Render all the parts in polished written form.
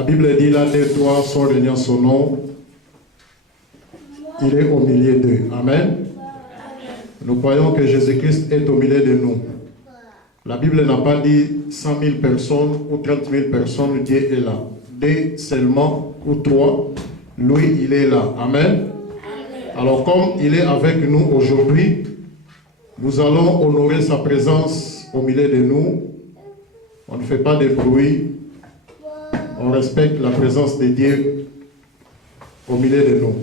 La Bible dit là, les trois sont réunis en son nom. Il est au milieu d'eux. Amen. Nous croyons que Jésus-Christ est au milieu de nous. La Bible n'a pas dit 100 000 personnes ou 30 000 personnes, Dieu est là. Deux seulement ou trois, lui, il est là. Amen. Alors comme il est avec nous aujourd'hui, nous allons honorer sa présence au milieu de nous. On ne fait pas de bruit. On respecte la présence de Dieu au milieu de nous.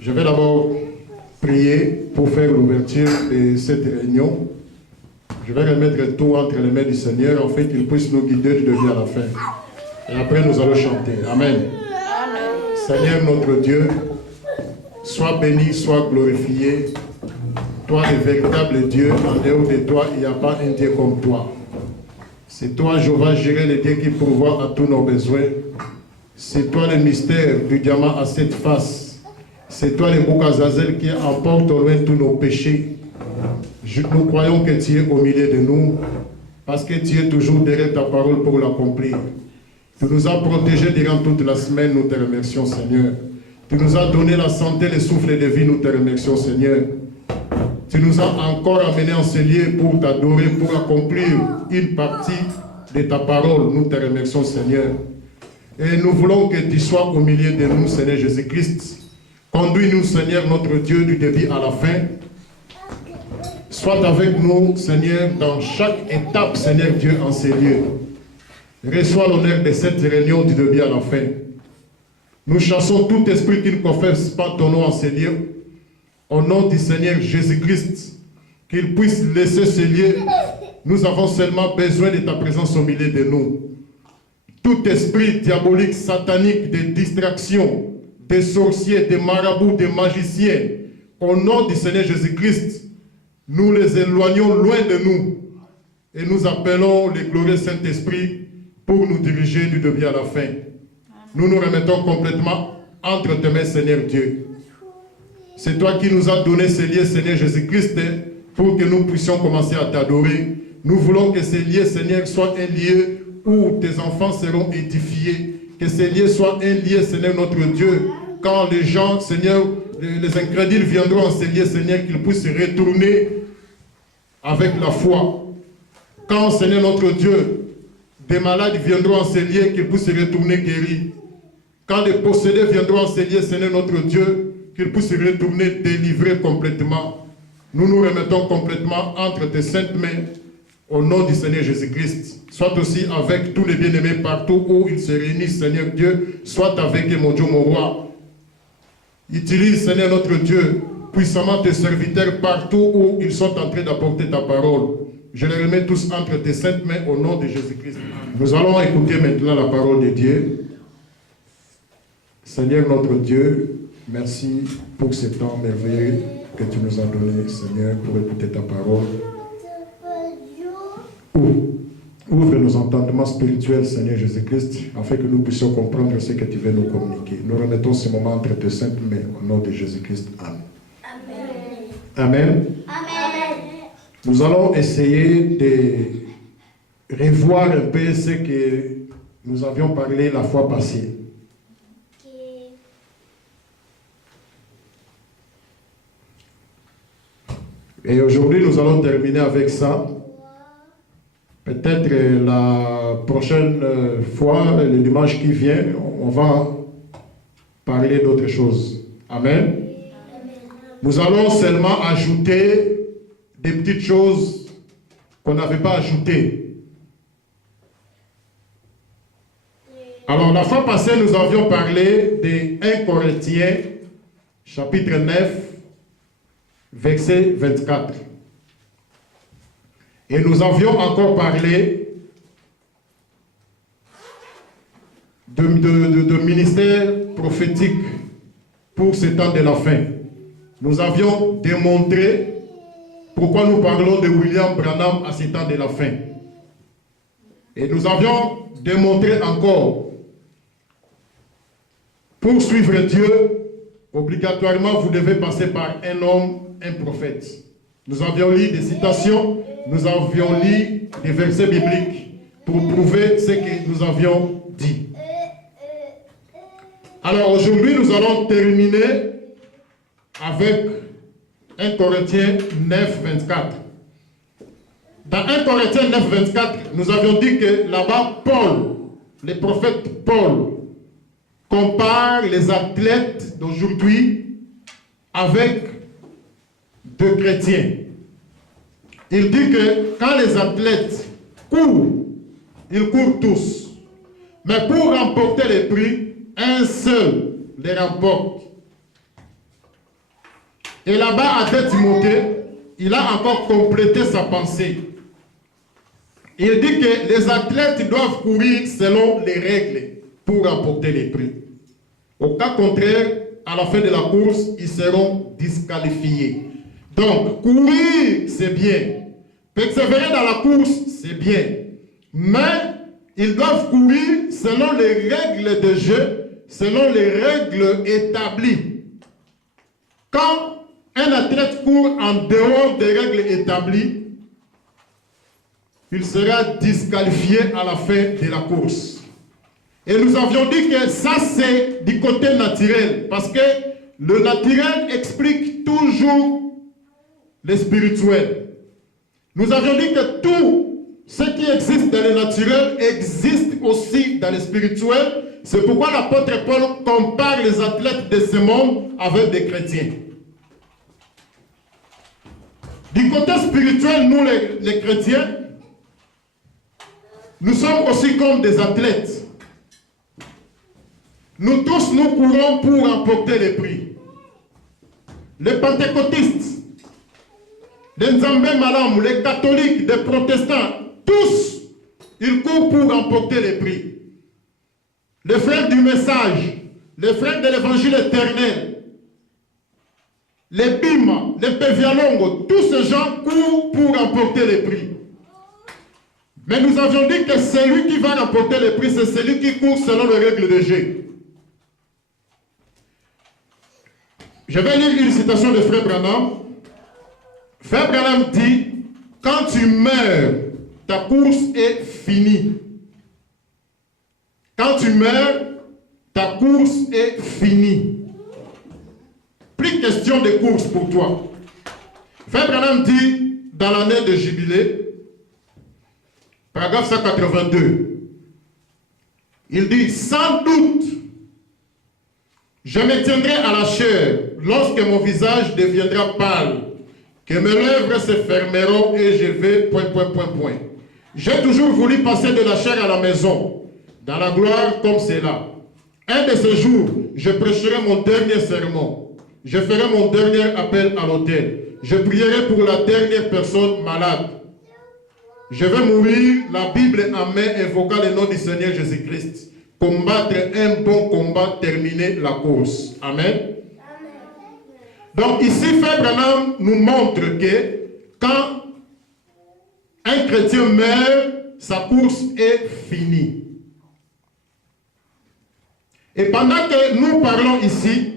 Je vais d'abord prier pour faire l'ouverture de cette réunion. Je vais remettre tout entre les mains du Seigneur, afin qu'il puisse nous guider du début à la fin. Et après, nous allons chanter. Amen. Seigneur notre Dieu, sois béni, sois glorifié. Toi, le véritable Dieu, en dehors de toi, il n'y a pas un Dieu comme toi. C'est toi, Jéhovah, gérer le Dieu qui pourvoit à tous nos besoins. C'est toi le mystère du diamant à cette face. C'est toi le bouc Azazel qui emporte au loin tous nos péchés. Nous croyons que tu es au milieu de nous, parce que tu es toujours derrière ta parole pour l'accomplir. Tu nous as protégés durant toute la semaine, nous te remercions, Seigneur. Tu nous as donné la santé, le souffle de vie, nous te remercions, Seigneur. Tu nous as encore amenés en ce lieu pour t'adorer, pour accomplir une partie de ta parole. Nous te remercions, Seigneur. Et nous voulons que tu sois au milieu de nous, Seigneur Jésus-Christ. Conduis-nous, Seigneur, notre Dieu, du début à la fin. Sois avec nous, Seigneur, dans chaque étape, Seigneur Dieu, en ces lieux. Reçois l'honneur de cette réunion du début à la fin. Nous chassons tout esprit qui ne confesse pas ton nom en ces lieux. Au nom du Seigneur Jésus-Christ, qu'il puisse laisser ces lieux. Nous avons seulement besoin de ta présence au milieu de nous. Tout esprit diabolique, satanique, de distraction, des sorciers, des marabouts, des magiciens, au nom du Seigneur Jésus-Christ, nous les éloignons loin de nous et nous appelons le glorieux Saint-Esprit pour nous diriger du début à la fin. Nous nous remettons complètement entre tes mains, Seigneur Dieu. C'est toi qui nous as donné ces lieux, Seigneur Jésus-Christ, pour que nous puissions commencer à t'adorer. Nous voulons que ces lieux, Seigneur, soient un lieu où tes enfants seront édifiés. Que ces lieux soient un lieu, Seigneur, notre Dieu. Quand les gens, Seigneur, les incrédules viendront en ces lieux, Seigneur, qu'ils puissent se retourner avec la foi. Quand, Seigneur, notre Dieu, des malades viendront en ces lieux, qu'ils puissent se retourner guéris. Quand des possédés viendront en ces lieux, Seigneur, notre Dieu, qu'ils puissent se retourner délivrés complètement. Nous nous remettons complètement entre tes saintes mains, au nom du Seigneur Jésus-Christ. Sois aussi avec tous les bien-aimés partout où ils se réunissent, Seigneur Dieu. Sois avec eux, mon Dieu, mon roi. Utilise, Seigneur notre Dieu, puissamment tes serviteurs partout où ils sont en train d'apporter ta parole. Je les remets tous entre tes saintes mains au nom de Jésus-Christ. Nous allons écouter maintenant la parole de Dieu. Seigneur notre Dieu, merci pour ce temps merveilleux que tu nous as donné, Seigneur, pour écouter ta parole. Ouvre nos entendements spirituels, Seigneur Jésus-Christ, afin que nous puissions comprendre ce que tu veux nous communiquer. Nous remettons ce moment entre tes saintes mains, au nom de Jésus-Christ. Amen. Amen. Amen. Nous allons essayer de revoir un peu ce que nous avions parlé la fois passée. Et aujourd'hui, nous allons terminer avec ça. Peut-être la prochaine fois, le dimanche qui vient, on va parler d'autre chose. Amen. Nous allons seulement ajouter des petites choses qu'on n'avait pas ajoutées. Alors, la fois passée, nous avions parlé de 1 Corinthiens, chapitre 9, verset 24. Et nous avions encore parlé de ministère prophétique pour ce temps de la fin. Nous avions démontré pourquoi nous parlons de William Branham à ce temps de la fin. Et nous avions démontré encore, pour suivre Dieu, obligatoirement vous devez passer par un homme, un prophète. Nous avions lu des citations, nous avions lu des versets bibliques. pour prouver ce que nous avions dit. Alors aujourd'hui, nous allons terminer avec 1 Corinthiens 9, 24. Dans 1 Corinthiens 9, 24, nous avions dit que là-bas, Paul, le prophète Paul, compare les athlètes d'aujourd'hui avec deux chrétiens. Il dit que quand les athlètes courent, ils courent tous. Mais pour remporter les prix, un seul les remporte. Et là-bas, à 2 Timothée, il a encore complété sa pensée. Il dit que les athlètes doivent courir selon les règles pour remporter les prix. Au cas contraire, à la fin de la course, ils seront disqualifiés. Donc, courir, c'est bien. Persévérer dans la course, c'est bien. Mais ils doivent courir selon les règles de jeu, selon les règles établies. Quand un athlète court en dehors des règles établies, il sera disqualifié à la fin de la course. Et nous avions dit que ça c'est du côté naturel, parce que le naturel explique toujours le spirituel. Nous avions dit que tout ce qui existe dans le naturel existe aussi dans le spirituel. C'est pourquoi l'apôtre Paul compare les athlètes de ce monde avec des chrétiens. Du côté spirituel, nous les chrétiens, nous sommes aussi comme des athlètes. Nous tous, nous courons pour remporter les prix. Les pentecôtistes, les Nzambé Malam, les catholiques, les protestants, tous, ils courent pour remporter les prix. Les frères du message, les frères de l'évangile éternel, les Bima, les Pévialongo, tous ces gens courent pour remporter les prix. Mais nous avions dit que celui qui va remporter les prix, c'est celui qui court selon les règles de jeu. Je vais lire une citation de Frère Branham. Frère Branham dit, quand tu meurs, ta course est finie. Quand tu meurs, ta course est finie. Plus question de course pour toi. Frère Branham dit, dans l'année de jubilé, paragraphe 182, il dit, sans doute, je me tiendrai à la chair lorsque mon visage deviendra pâle, que mes lèvres se fermeront et je vais... J'ai toujours voulu passer de la chair à la maison, dans la gloire comme c'est là. Un de ces jours, je prêcherai mon dernier sermon. Je ferai mon dernier appel à l'autel. Je prierai pour la dernière personne malade. Je vais mourir, la Bible en main, invoquant le nom du Seigneur Jésus-Christ. Combattre un bon combat, terminer la course. Amen. Donc ici, Frère Branham nous montre que quand un chrétien meurt, sa course est finie. Et pendant que nous parlons ici,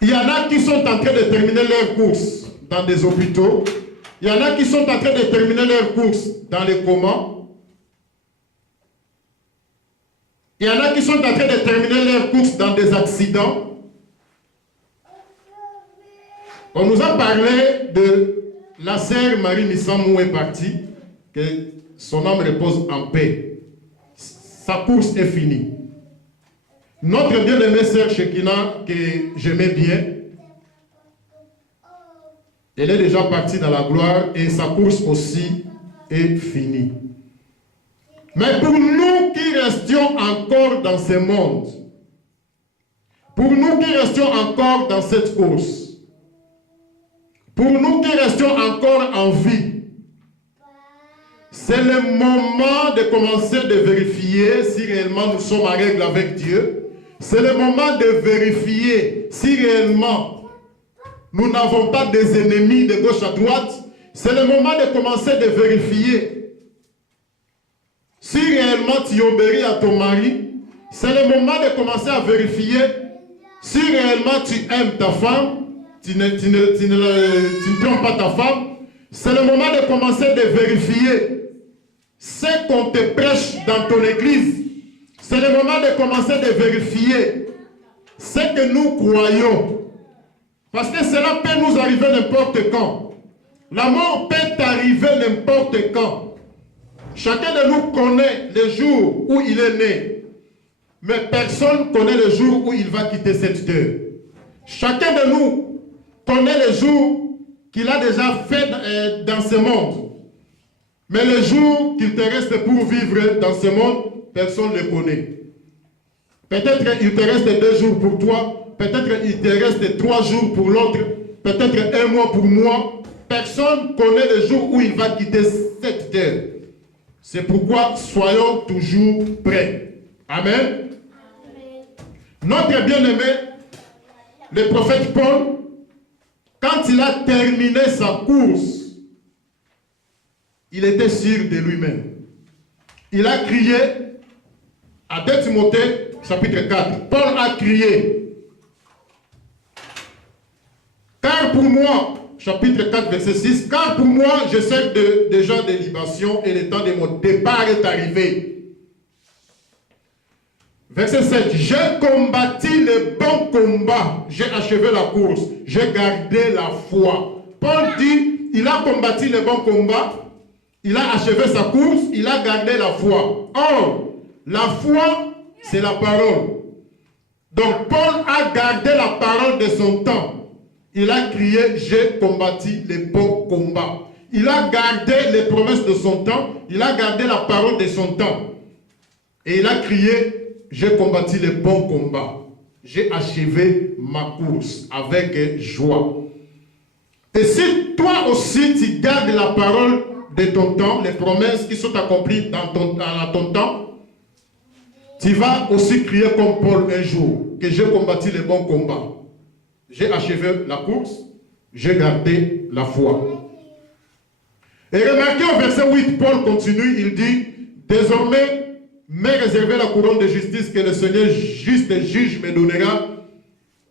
il y en a qui sont en train de terminer leur course dans des hôpitaux. Il y en a qui sont en train de terminer leur course dans les comas. Il y en a qui sont en train de terminer leur course dans des accidents. On nous a parlé de la sœur Marie Missamou est partie, que son âme repose en paix. Sa course est finie. Notre bien-aimée sœur Shekina, que j'aimais bien, elle est déjà partie dans la gloire et sa course aussi est finie. Mais pour nous qui restions encore dans ce monde, pour nous qui restions encore dans cette course, pour nous qui restions encore en vie, c'est le moment de commencer de vérifier si réellement nous sommes en règle avec Dieu. C'est le moment de vérifier si réellement nous n'avons pas des ennemis de gauche à droite. C'est le moment de commencer de vérifier si réellement tu obéis à ton mari. C'est le moment de commencer à vérifier si réellement tu aimes ta femme, tu ne trompes pas ta femme. C'est le moment de commencer de vérifier ce qu'on te prêche dans ton église. C'est le moment de commencer de vérifier ce que nous croyons. Parce que cela peut nous arriver n'importe quand. La mort peut arriver n'importe quand. Chacun de nous connaît le jour où il est né. Mais personne ne connaît le jour où il va quitter cette terre. Chacun de nous connaît le jour qu'il a déjà fait dans ce monde. Mais le jour qu'il te reste pour vivre dans ce monde, personne ne le connaît. Peut-être il te reste 2 jours pour toi, peut-être il te reste 3 jours pour l'autre, peut-être 1 mois pour moi. Personne ne connaît le jour où il va quitter cette terre. C'est pourquoi soyons toujours prêts. Amen. Notre bien-aimé, le prophète Paul, quand il a terminé sa course, il était sûr de lui-même. Il a crié à 2 Timothée, chapitre 4. Paul a crié. Car pour moi, chapitre 4, verset 6, car pour moi, je sais déjà des libations et le temps de mon départ est arrivé. Verset 7, j'ai combattu le bon combat, j'ai achevé la course, j'ai gardé la foi. Paul dit, il a combattu le bon combat, il a achevé sa course, il a gardé la foi. Or, la foi, c'est la parole. Donc, Paul a gardé la parole de son temps. Il a crié, j'ai combattu le bon combat. Il a gardé les promesses de son temps, il a gardé la parole de son temps. Et il a crié, j'ai combattu le bon combat. J'ai achevé ma course avec joie. Et si toi aussi tu gardes la parole de ton temps, les promesses qui sont accomplies dans ton temps, tu vas aussi crier comme Paul un jour, que j'ai combattu le bon combat. J'ai achevé la course, j'ai gardé la foi. Et remarquez au verset 8, Paul continue, il dit, désormais, m'est réservé la couronne de justice que le Seigneur juste et juge me donnera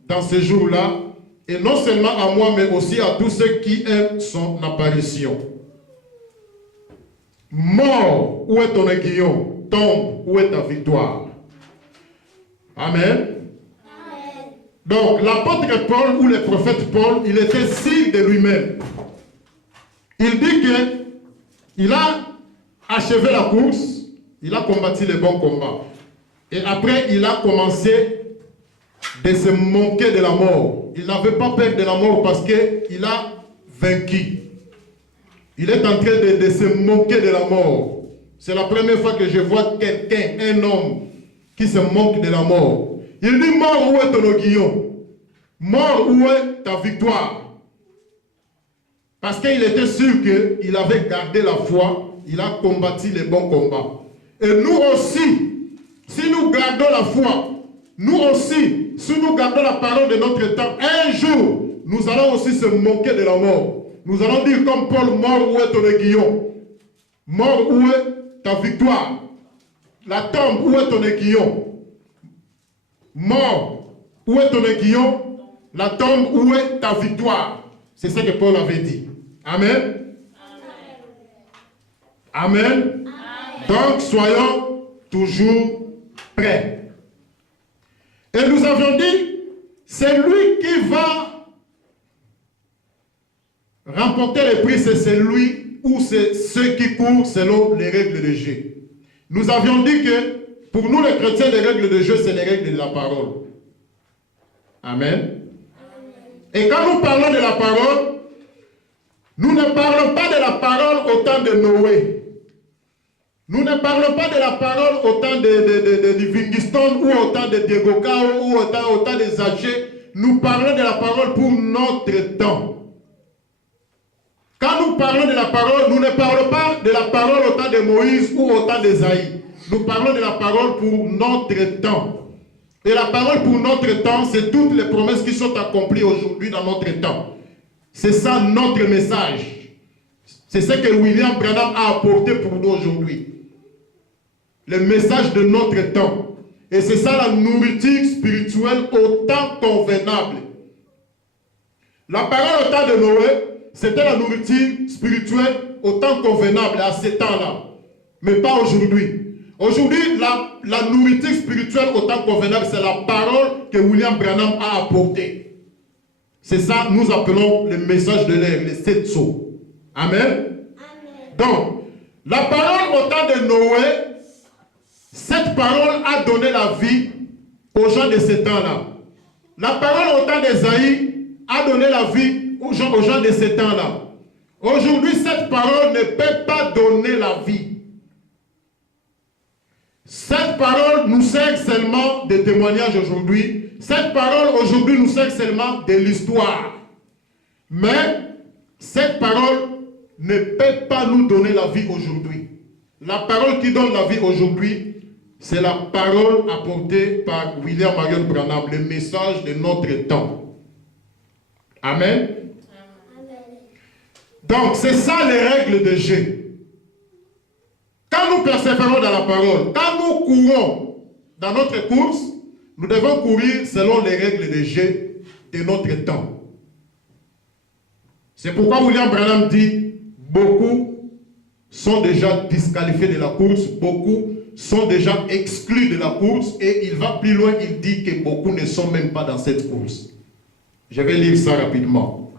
dans ce jour-là, et non seulement à moi, mais aussi à tous ceux qui aiment son apparition. Mort, où est ton aiguillon? Tombe, où est ta victoire? Amen. Donc, l'apôtre Paul ou le prophète Paul, il était sûr de lui-même. Il dit qu'il a achevé la course, il a combattu le bon combat. Et après, il a commencé de se moquer de la mort. Il n'avait pas peur de la mort parce qu'il a vaincu. Il est en train de se moquer de la mort. C'est la première fois que je vois quelqu'un, un homme, qui se moque de la mort. Il dit, mort, où est ton aiguillon? Mort, où est ta victoire? Parce qu'il était sûr qu'il avait gardé la foi, il a combattu les bons combats. Et nous aussi, si nous gardons la foi, nous aussi, si nous gardons la parole de notre temps, un jour, nous allons aussi se moquer de la mort. Nous allons dire comme Paul, mort, où est ton aiguillon? Mort, où est ta victoire? La tombe, où est ton aiguillon? Mort, où est ton aiguillon? La tombe, où est ta victoire? C'est ce que Paul avait dit. Amen. Amen. Amen. Donc, soyons toujours prêts. Et nous avions dit, c'est lui qui va remporter les prix, c'est celui ou c'est ceux qui courent selon les règles de jeu. Nous avions dit que pour nous les chrétiens, les règles de jeu, c'est les règles de la parole. Amen. Et quand nous parlons de la parole, nous ne parlons pas de la parole au temps de Noé. Nous ne parlons pas de la parole au temps de Livingstone ou au temps de Diego Cao ou au temps de Zaché. Nous parlons de la parole pour notre temps. Quand nous parlons de la parole, nous ne parlons pas de la parole au temps de Moïse ou au temps d'Ésaïe. Nous parlons de la parole pour notre temps. Et la parole pour notre temps, c'est toutes les promesses qui sont accomplies aujourd'hui dans notre temps. C'est ça notre message. C'est ce que William Branham a apporté pour nous aujourd'hui. Le message de notre temps. Et c'est ça la nourriture spirituelle au temps convenable. La parole au temps de Noé, c'était la nourriture spirituelle au temps convenable à ce temps-là. Mais pas aujourd'hui. Aujourd'hui, la nourriture spirituelle au temps convenable, c'est la parole que William Branham a apportée. C'est ça, nous appelons le message de l'air, les 7 sceaux. Amen. Donc, la parole au temps de Noé, cette parole a donné la vie aux gens de ce temps-là. La parole au temps d'Ésaïe a donné la vie aux gens de ce temps-là. Aujourd'hui, cette parole ne peut pas donner la vie. Cette parole nous sert seulement de témoignage aujourd'hui. Cette parole aujourd'hui nous sert seulement de l'histoire. Mais cette parole ne peut pas nous donner la vie aujourd'hui. La parole qui donne la vie aujourd'hui, c'est la parole apportée par William Marion Branham, le message de notre temps. Amen. Donc, c'est ça les règles de jeu. Quand nous persévérons dans la parole, quand nous courons dans notre course, nous devons courir selon les règles de jeu de notre temps. C'est pourquoi William Branham dit, beaucoup sont déjà disqualifiés de la course, beaucoup sont déjà exclus de la course, et il va plus loin, il dit que beaucoup ne sont même pas dans cette course. Je vais lire ça rapidement.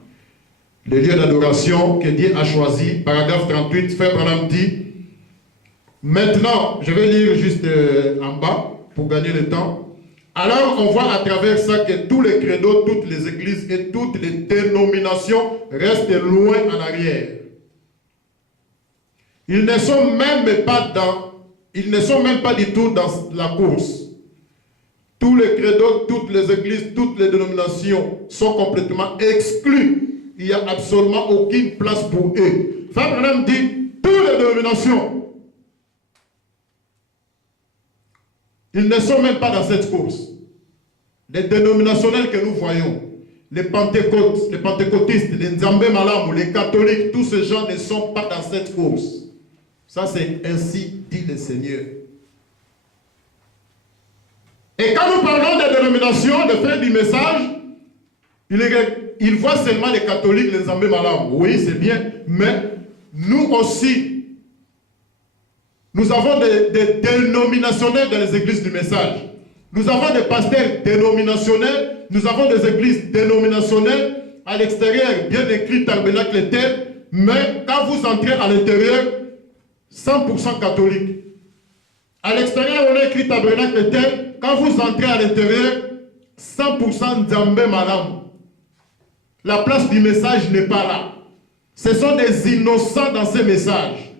Le lieu d'adoration que Dieu a choisi, paragraphe 38, Frère Branham dit, maintenant, je vais lire juste en bas, pour gagner le temps. Alors, on voit à travers ça que tous les credos, toutes les églises et toutes les dénominations restent loin en arrière. Ils ne sont même pas du tout dans la course. Tous les credos, toutes les églises, toutes les dénominations sont complètement exclus. Il n'y a absolument aucune place pour eux. Frère Branham dit, toutes les dénominations, ils ne sont même pas dans cette course. Les dénominationnels que nous voyons, les pentecôtistes, les Nzambé Malamu, les catholiques, tous ces gens ne sont pas dans cette course. Ça, c'est ainsi dit le Seigneur. Et quand nous parlons des dénominations, de frères du message, ils voient seulement les catholiques, les Nzambé Malamu. Oui, c'est bien, mais nous aussi, nous avons des dénominationnels dans les églises du message. Nous avons des pasteurs dénominationnels. Nous avons des églises dénominationnelles. À l'extérieur, bien écrit tabernacle tel. Mais quand vous entrez à l'intérieur, 100% catholique. À l'extérieur, on a écrit tabernacle tel. Quand vous entrez à l'intérieur, 100% Nzambé Malamu. La place du message n'est pas là. Ce sont des innocents dans ces messages.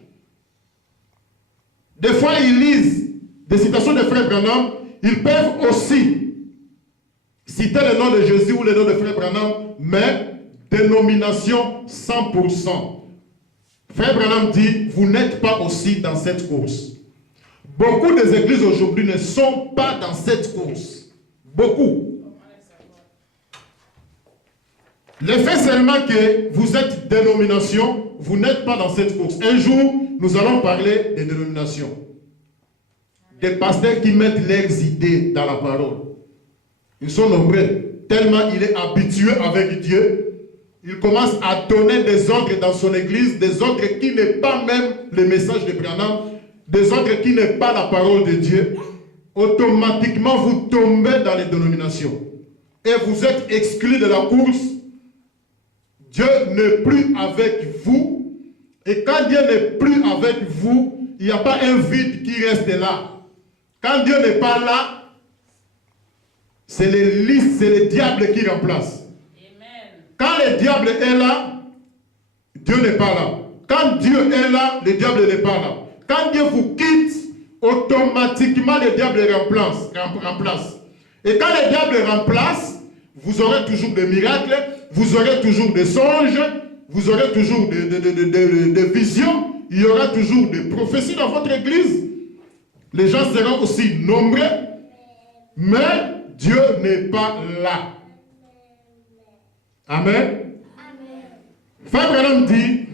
Des fois, ils lisent des citations de Frère Branham. Ils peuvent aussi citer le nom de Jésus ou le nom de Frère Branham, mais dénomination 100%. Frère Branham dit, vous n'êtes pas aussi dans cette course. Beaucoup des églises aujourd'hui ne sont pas dans cette course. Beaucoup. Le fait seulement que vous êtes dénomination, vous n'êtes pas dans cette course. Un jour, nous allons parler des dénominations. Des pasteurs qui mettent leurs idées dans la parole. Ils sont nombreux. Tellement il est habitué avec Dieu, il commence à donner des ordres dans son église, des ordres qui n'est pas même le message de Branham, des ordres qui n'est pas la parole de Dieu. Automatiquement, vous tombez dans les dénominations. Et vous êtes exclus de la course. Dieu n'est plus avec vous. Et quand Dieu n'est plus avec vous, il n'y a pas un vide qui reste là. Quand Dieu n'est pas là, c'est le diable qui remplace. Amen. Quand le diable est là, Dieu n'est pas là. Quand Dieu est là, le diable n'est pas là. Quand Dieu vous quitte, automatiquement le diable remplace. Et quand le diable remplace, vous aurez toujours des miracles, vous aurez toujours des songes, vous aurez toujours des visions, il y aura toujours des prophéties dans votre église. Les gens seront aussi nombreux, mais Dieu n'est pas là. Amen. Frère Branham dit,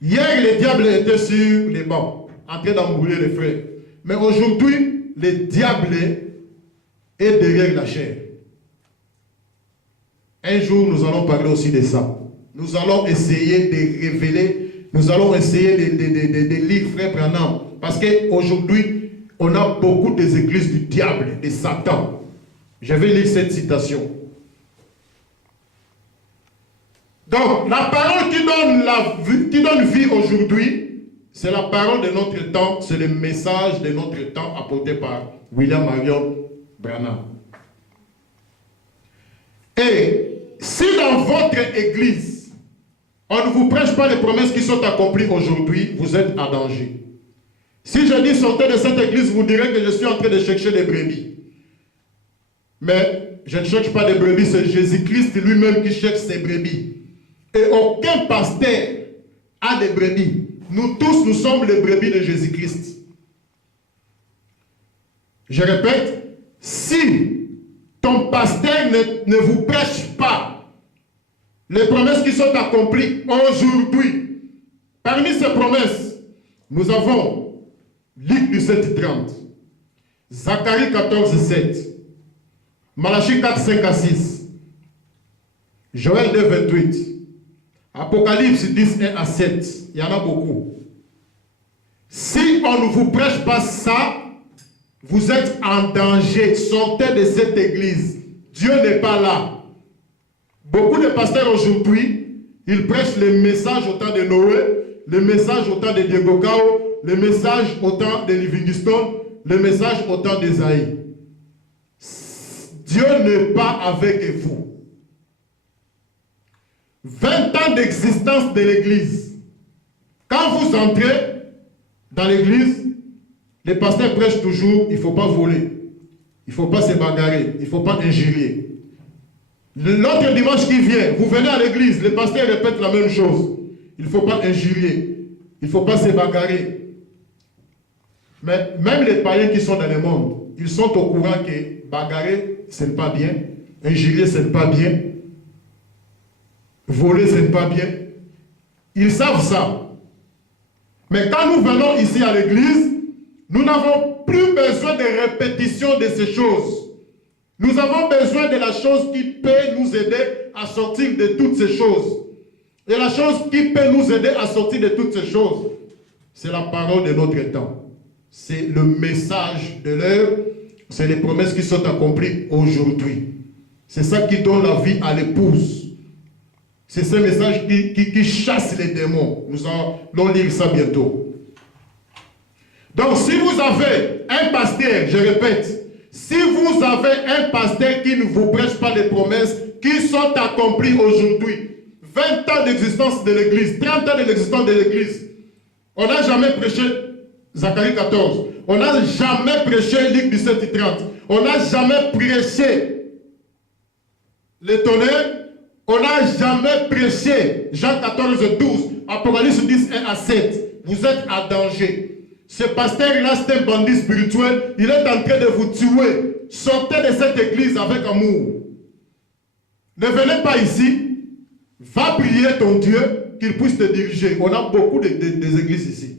hier le diable était sur les bancs, en train d'embrouiller les frères. Mais aujourd'hui, le diable est derrière la chair. Un jour, nous allons parler aussi de ça. nous allons essayer de révéler, nous allons essayer de lire Frère Branham. Parce qu'aujourd'hui, on a beaucoup des églises du diable, de Satan. Je vais lire cette citation. Donc, la parole qui donne vie aujourd'hui, c'est la parole de notre temps, c'est le message de notre temps apporté par William Marion Branham. Et si dans votre église, on ne vous prêche pas les promesses qui sont accomplies aujourd'hui, vous êtes en danger. Si je dis sortez de cette église, vous direz que je suis en train de chercher des brebis. Mais je ne cherche pas des brebis, c'est Jésus-Christ lui-même qui cherche ses brebis. Et aucun pasteur a des brebis. Nous tous, nous sommes les brebis de Jésus-Christ. Je répète, si ton pasteur ne vous prêche pas les promesses qui sont accomplies aujourd'hui, parmi ces promesses, nous avons Luc 17:30, Zacharie 14:7, Malachie 4:5-6, Joël 2:28, Apocalypse 10:1-7, il y en a beaucoup. Si on ne vous prêche pas ça, vous êtes en danger. Sortez de cette église. Dieu n'est pas là. Beaucoup de pasteurs aujourd'hui, ils prêchent les messages au temps de Noé, les messages au temps de Diego Cao, les messages au temps de Livingstone, les messages au temps d'Ésaïe. Dieu n'est pas avec vous. 20 ans d'existence de l'église. Quand vous entrez dans l'église, les pasteurs prêchent toujours, il ne faut pas voler, il ne faut pas se bagarrer, il ne faut pas injurier. L'autre dimanche qui vient, vous venez à l'église, les pasteurs répètent la même chose. Il ne faut pas injurier, il ne faut pas se bagarrer. Mais même les païens qui sont dans le monde, ils sont au courant que bagarrer, ce n'est pas bien, injurier, ce n'est pas bien, voler, ce n'est pas bien. Ils savent ça. Mais quand nous venons ici à l'église, nous n'avons plus besoin de répétition de ces choses. Nous avons besoin de la chose qui peut nous aider à sortir de toutes ces choses. Et la chose qui peut nous aider à sortir de toutes ces choses, c'est la parole de notre temps. C'est le message de l'heure, c'est les promesses qui sont accomplies aujourd'hui. C'est ça qui donne la vie à l'épouse. C'est ce message qui chasse les démons. Nous allons lire ça bientôt. Donc, si vous avez un pasteur, je répète, si vous avez un pasteur qui ne vous prêche pas les promesses qui sont accomplies aujourd'hui, 20 ans d'existence de l'église, 30 ans de l'existence de l'église, on n'a jamais prêché Zacharie 14, on n'a jamais prêché Luc 17:30, on n'a jamais prêché le tonnerre, on n'a jamais prêché Jean 14:12, Apocalypse 10:1-7. Vous êtes en danger. Ce pasteur-là, c'est un bandit spirituel. Il est en train de vous tuer. Sortez de cette église avec amour. Ne venez pas ici. Va prier ton Dieu qu'il puisse te diriger. On a beaucoup des églises ici.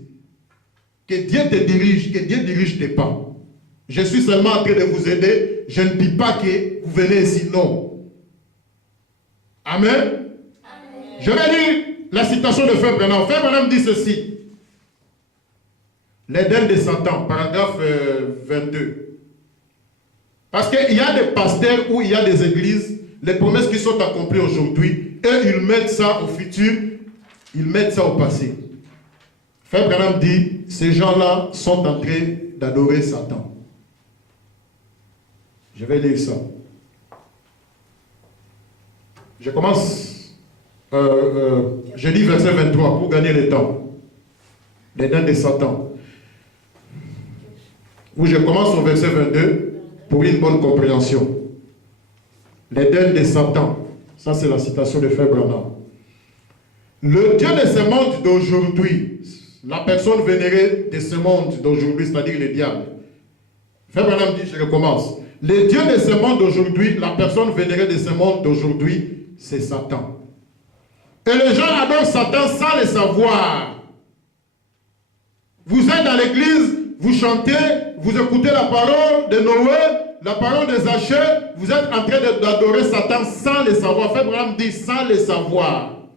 Que Dieu te dirige, que Dieu dirige tes pas. Je suis seulement en train de vous aider. Je ne dis pas que vous venez ici. Non. Amen. Amen. Je vais lire la citation de Frère Branham. Frère Branham dit ceci. L'Éden de Satan, paragraphe 22. Parce qu'il y a des pasteurs ou il y a des églises, les promesses qui sont accomplies aujourd'hui, et ils mettent ça au futur, ils mettent ça au passé. Frère Branham dit, ces gens-là sont en train d'adorer Satan. Je vais lire ça. Je commence, je lis verset 23 pour gagner le temps. L'Éden de Satan. Où je commence au verset 22 pour une bonne compréhension. L'Éden de Satan. Ça, c'est la citation de Frère Branham. Le Dieu de ce monde d'aujourd'hui, la personne vénérée de ce monde d'aujourd'hui, c'est-à-dire le diable. Frère Branham dit, je recommence. Le Dieu de ce monde d'aujourd'hui, la personne vénérée de ce monde d'aujourd'hui, c'est Satan. Et les gens adorent Satan sans le savoir. Vous êtes dans l'église, vous chantez, vous écoutez la parole de Noé, la parole des Zachée, vous êtes en train d'adorer Satan sans le savoir. Frère Branham dit sans le savoir.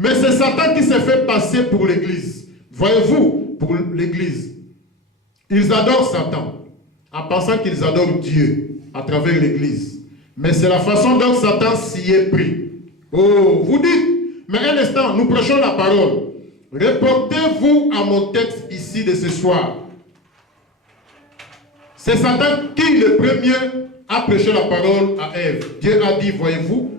Mais c'est Satan qui s'est fait passer pour l'Église. Voyez-vous, pour l'Église. Ils adorent Satan, en pensant qu'ils adorent Dieu à travers l'Église. Mais c'est la façon dont Satan s'y est pris. Oh, vous dites, mais un instant, nous prêchons la parole. Reportez-vous à mon texte ici de ce soir. C'est Satan qui, le premier, a prêché la parole à Ève. Dieu a dit, voyez-vous,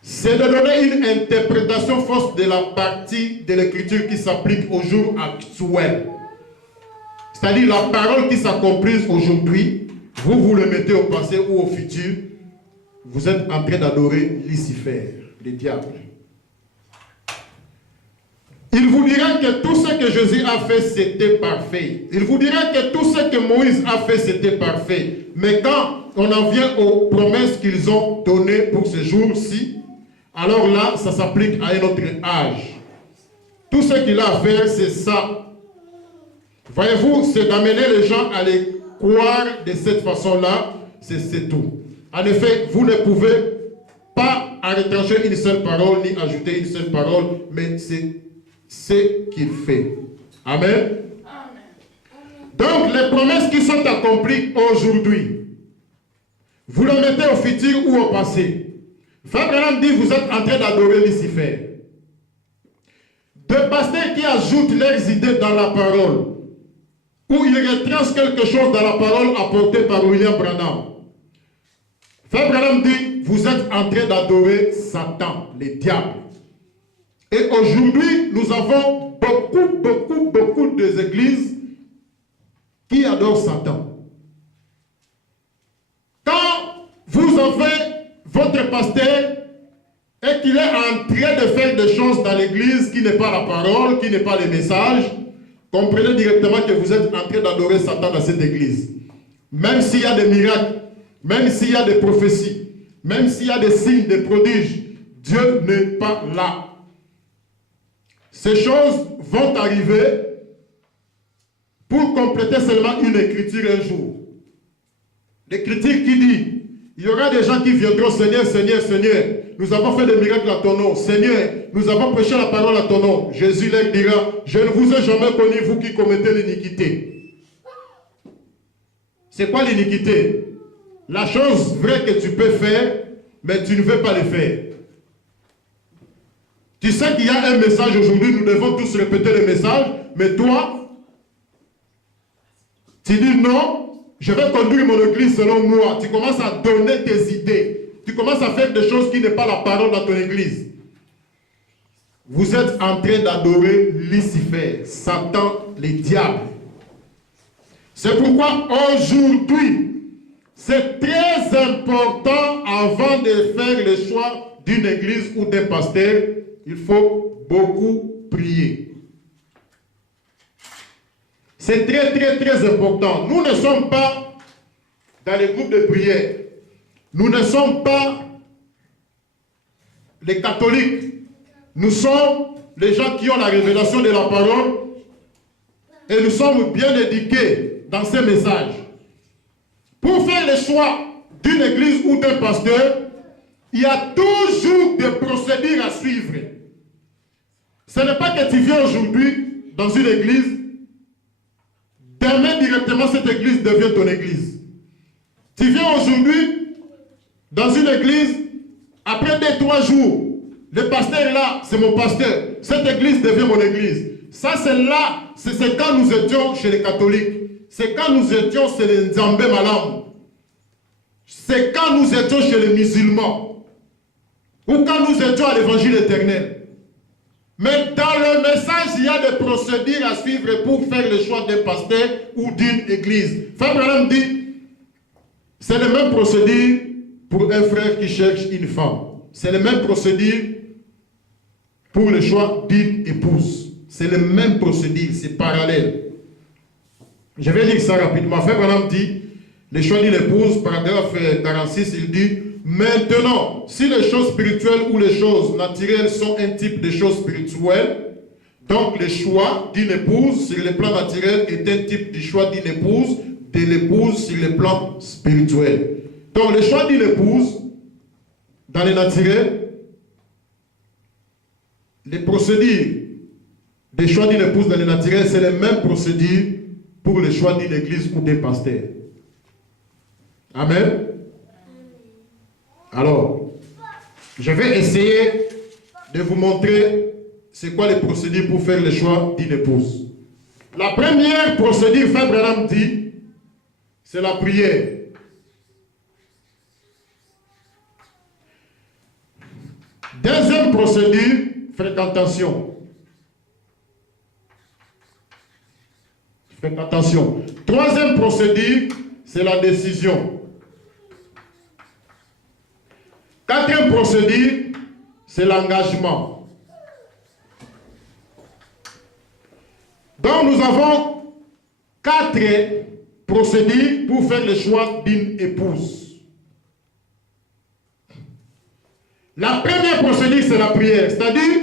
c'est de donner une interprétation fausse de la partie de l'écriture qui s'applique au jour actuel. C'est-à-dire la parole qui s'accomplit aujourd'hui, vous le mettez au passé ou au futur, vous êtes en train d'adorer Lucifer, le diable. Il vous dira que tout ce que Jésus a fait, c'était parfait. Il vous dira que tout ce que Moïse a fait, c'était parfait. Mais quand on en vient aux promesses qu'ils ont données pour ce jour-ci, alors là, ça s'applique à un autre âge. Tout ce qu'il a à faire, c'est ça. Voyez-vous, c'est d'amener les gens à les croire de cette façon-là, c'est tout. En effet, vous ne pouvez pas en retrancher une seule parole, ni ajouter une seule parole, mais c'est ce qu'il fait. Amen. Donc, les promesses qui sont accomplies aujourd'hui, vous le mettez au futur ou au passé. Frère Branham dit, vous êtes en train d'adorer Lucifer. Deux pasteurs qui ajoutent leurs idées dans la parole, ou ils retrancent quelque chose dans la parole apportée par William Branham. Frère Branham dit, vous êtes en train d'adorer Satan, le diable. Et aujourd'hui, nous avons beaucoup d'églises qui adorent Satan. Quand vous avez votre pasteur et qu'il est en train de faire des choses dans l'église qui n'est pas la parole, qui n'est pas le message, comprenez directement que vous êtes en train d'adorer Satan dans cette église. Même s'il y a des miracles, même s'il y a des prophéties, même s'il y a des signes, des prodiges, Dieu n'est pas là. Ces choses vont arriver pour compléter seulement une écriture un jour. L'écriture qui dit, il y aura des gens qui viendront, Seigneur, Seigneur, Seigneur, nous avons fait des miracles à ton nom. Seigneur, nous avons prêché la parole à ton nom. Jésus leur dira, je ne vous ai jamais connu, vous qui commettez l'iniquité. C'est quoi l'iniquité? La chose vraie que tu peux faire, mais tu ne veux pas le faire. Tu sais qu'il y a un message aujourd'hui, nous devons tous répéter le message, mais toi, tu dis non, je vais conduire mon église selon moi. Tu commences à donner tes idées. Tu commences à faire des choses qui n'est pas la parole dans ton église. Vous êtes en train d'adorer Lucifer, Satan, le diable. C'est pourquoi aujourd'hui, c'est très important avant de faire le choix d'une église ou d'un pasteur, il faut beaucoup prier. C'est très important. Nous ne sommes pas dans les groupes de prière. Nous ne sommes pas les catholiques. Nous sommes les gens qui ont la révélation de la parole et nous sommes bien éduqués dans ces messages. Pour faire le choix d'une église ou d'un pasteur, il y a toujours des procédures à suivre. Ce n'est pas que tu viens aujourd'hui dans une église, demain directement cette église devient ton église. Tu viens aujourd'hui dans une église, après 2-3 jours, le pasteur est là, c'est mon pasteur, cette église devient mon église. Ça c'est là, c'est quand nous étions chez les catholiques, c'est quand nous étions chez les Nzambé Malam, c'est quand nous étions chez les musulmans, ou quand nous étions à l'évangile éternel. Mais dans le message, il y a des procédures à suivre pour faire le choix d'un pasteur ou d'une église. Frère Branham dit, c'est le même procédure pour un frère qui cherche une femme. C'est le même procédure pour le choix d'une épouse. C'est le même procédure, c'est parallèle. Je vais lire ça rapidement. Frère Branham dit, le choix d'une épouse, paragraphe 46, il dit, maintenant, si les choses spirituelles ou les choses naturelles sont un type de choses spirituelles, donc le choix d'une épouse sur le plan naturel est un type du choix d'une épouse, de l'épouse sur le plan spirituel. Donc le choix d'une épouse, dans le naturel, les procédures des choix d'une épouse dans le naturel, c'est les mêmes procédures pour le choix d'une église ou des pasteurs. Amen. Alors, je vais essayer de vous montrer c'est quoi les procédures pour faire le choix d'une épouse. La première procédure, Frère Branham dit, c'est la prière. Deuxième procédure, fréquentation. Fréquentation. Troisième procédure, c'est la décision. Quatrième procédure, c'est l'engagement. Donc nous avons 4 procédures pour faire le choix d'une épouse. La première procédure, c'est la prière. C'est-à-dire,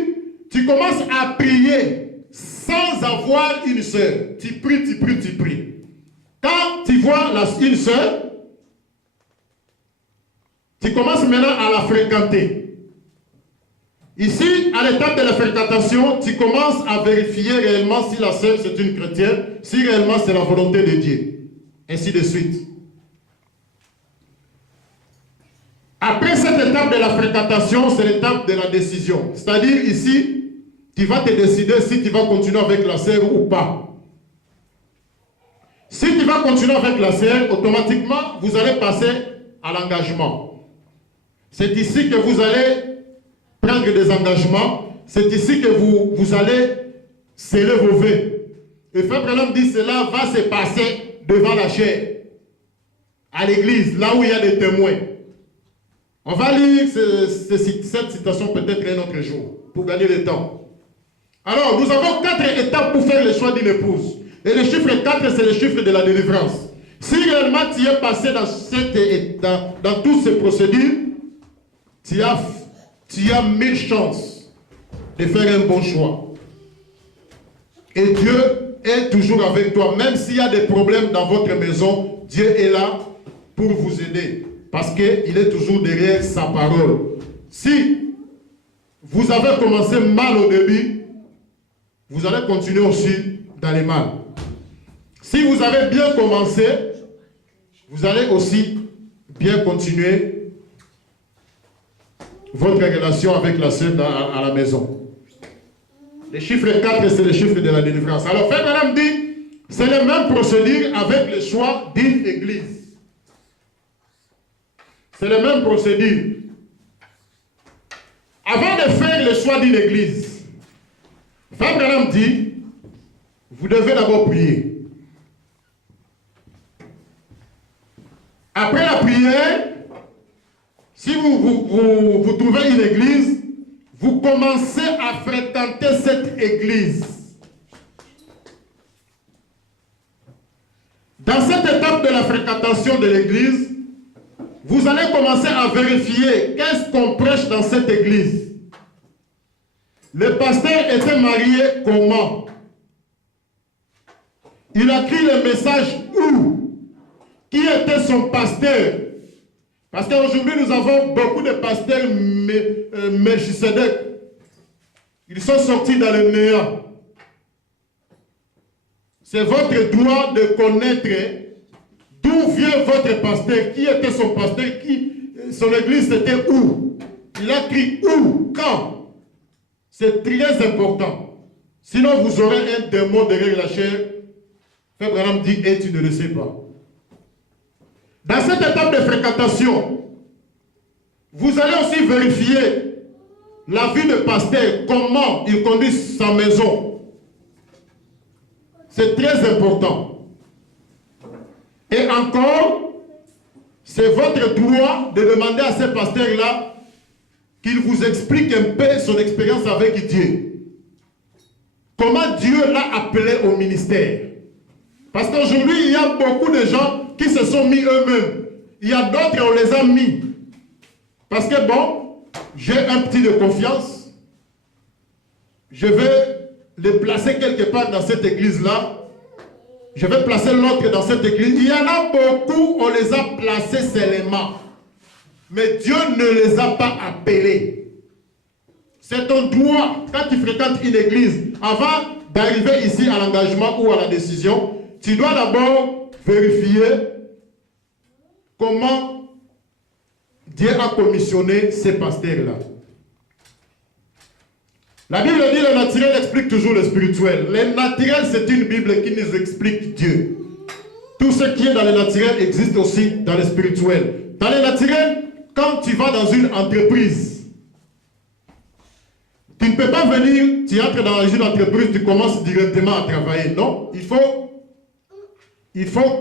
tu commences à prier sans avoir une sœur. Tu pries, tu pries, tu pries. Quand tu vois une sœur, tu commences maintenant à la fréquenter. Ici, à l'étape de la fréquentation, tu commences à vérifier réellement si la sœur c'est une chrétienne, si réellement c'est la volonté de Dieu. Ainsi de suite. Après cette étape de la fréquentation, c'est l'étape de la décision. C'est-à-dire ici, tu vas te décider si tu vas continuer avec la sœur ou pas. Si tu vas continuer avec la sœur, automatiquement, vous allez passer à l'engagement. C'est ici que vous allez prendre des engagements. C'est ici que vous allez sceller vos vœux. Et Frère Branham dit cela va se passer devant la chair, à l'église, là où il y a des témoins. On va lire cette citation peut-être un autre jour, pour gagner le temps. Alors, nous avons 4 étapes pour faire le choix d'une épouse. Et le chiffre 4, c'est le chiffre de la délivrance. Si réellement tu es passé dans toutes ces procédures, tu as 1000 chances de faire un bon choix. Et Dieu est toujours avec toi. Même s'il y a des problèmes dans votre maison, Dieu est là pour vous aider. Parce qu'il est toujours derrière sa parole. Si vous avez commencé mal au début, vous allez continuer aussi dans les mal. Si vous avez bien commencé, vous allez aussi bien continuer votre relation avec la sœur à la maison. Le chiffre 4, c'est le chiffre de la délivrance. Alors, Frère Branham dit, c'est la même procédure avec le choix d'une église. C'est la même procédure. Avant de faire le choix d'une église, Frère Branham dit, vous devez d'abord prier. Après la prière, si vous trouvez une église, vous commencez à fréquenter cette église. Dans cette étape de la fréquentation de l'église, vous allez commencer à vérifier qu'est-ce qu'on prêche dans cette église. Le pasteur était marié comment? Il a écrit le message où? Qui était son pasteur? Parce qu'aujourd'hui, nous avons beaucoup de pasteurs Melchisedec. Ils sont sortis dans le néant. C'est votre droit de connaître d'où vient votre pasteur, qui était son pasteur, son église c'était où? Il a écrit où? Quand? C'est très important. Sinon vous aurez un démon derrière la chair. Frère Branham dit, et tu ne le sais pas. Dans cette étape de fréquentation, vous allez aussi vérifier la vie de pasteur, comment il conduit sa maison. C'est très important. Et encore, c'est votre droit de demander à ce pasteur-là qu'il vous explique un peu son expérience avec Dieu. Comment Dieu l'a appelé au ministère. Parce qu'aujourd'hui, il y a beaucoup de gens qui se sont mis eux-mêmes. Il y a d'autres, on les a mis. Parce que bon, j'ai un petit de confiance. Je vais le placer quelque part dans cette église-là. Je vais placer l'autre dans cette église. Il y en a beaucoup, on les a placés seulement. Mais Dieu ne les a pas appelés. C'est ton droit, quand tu fréquentes une église, avant d'arriver ici à l'engagement ou à la décision, tu dois d'abord vérifier comment Dieu a commissionné ces pasteurs-là. La Bible dit que le naturel explique toujours le spirituel. Le naturel, c'est une Bible qui nous explique Dieu. Tout ce qui est dans le naturel existe aussi dans le spirituel. Dans le naturel, quand tu vas dans une entreprise, tu ne peux pas venir, tu entres dans une entreprise, tu commences directement à travailler. Non, il faut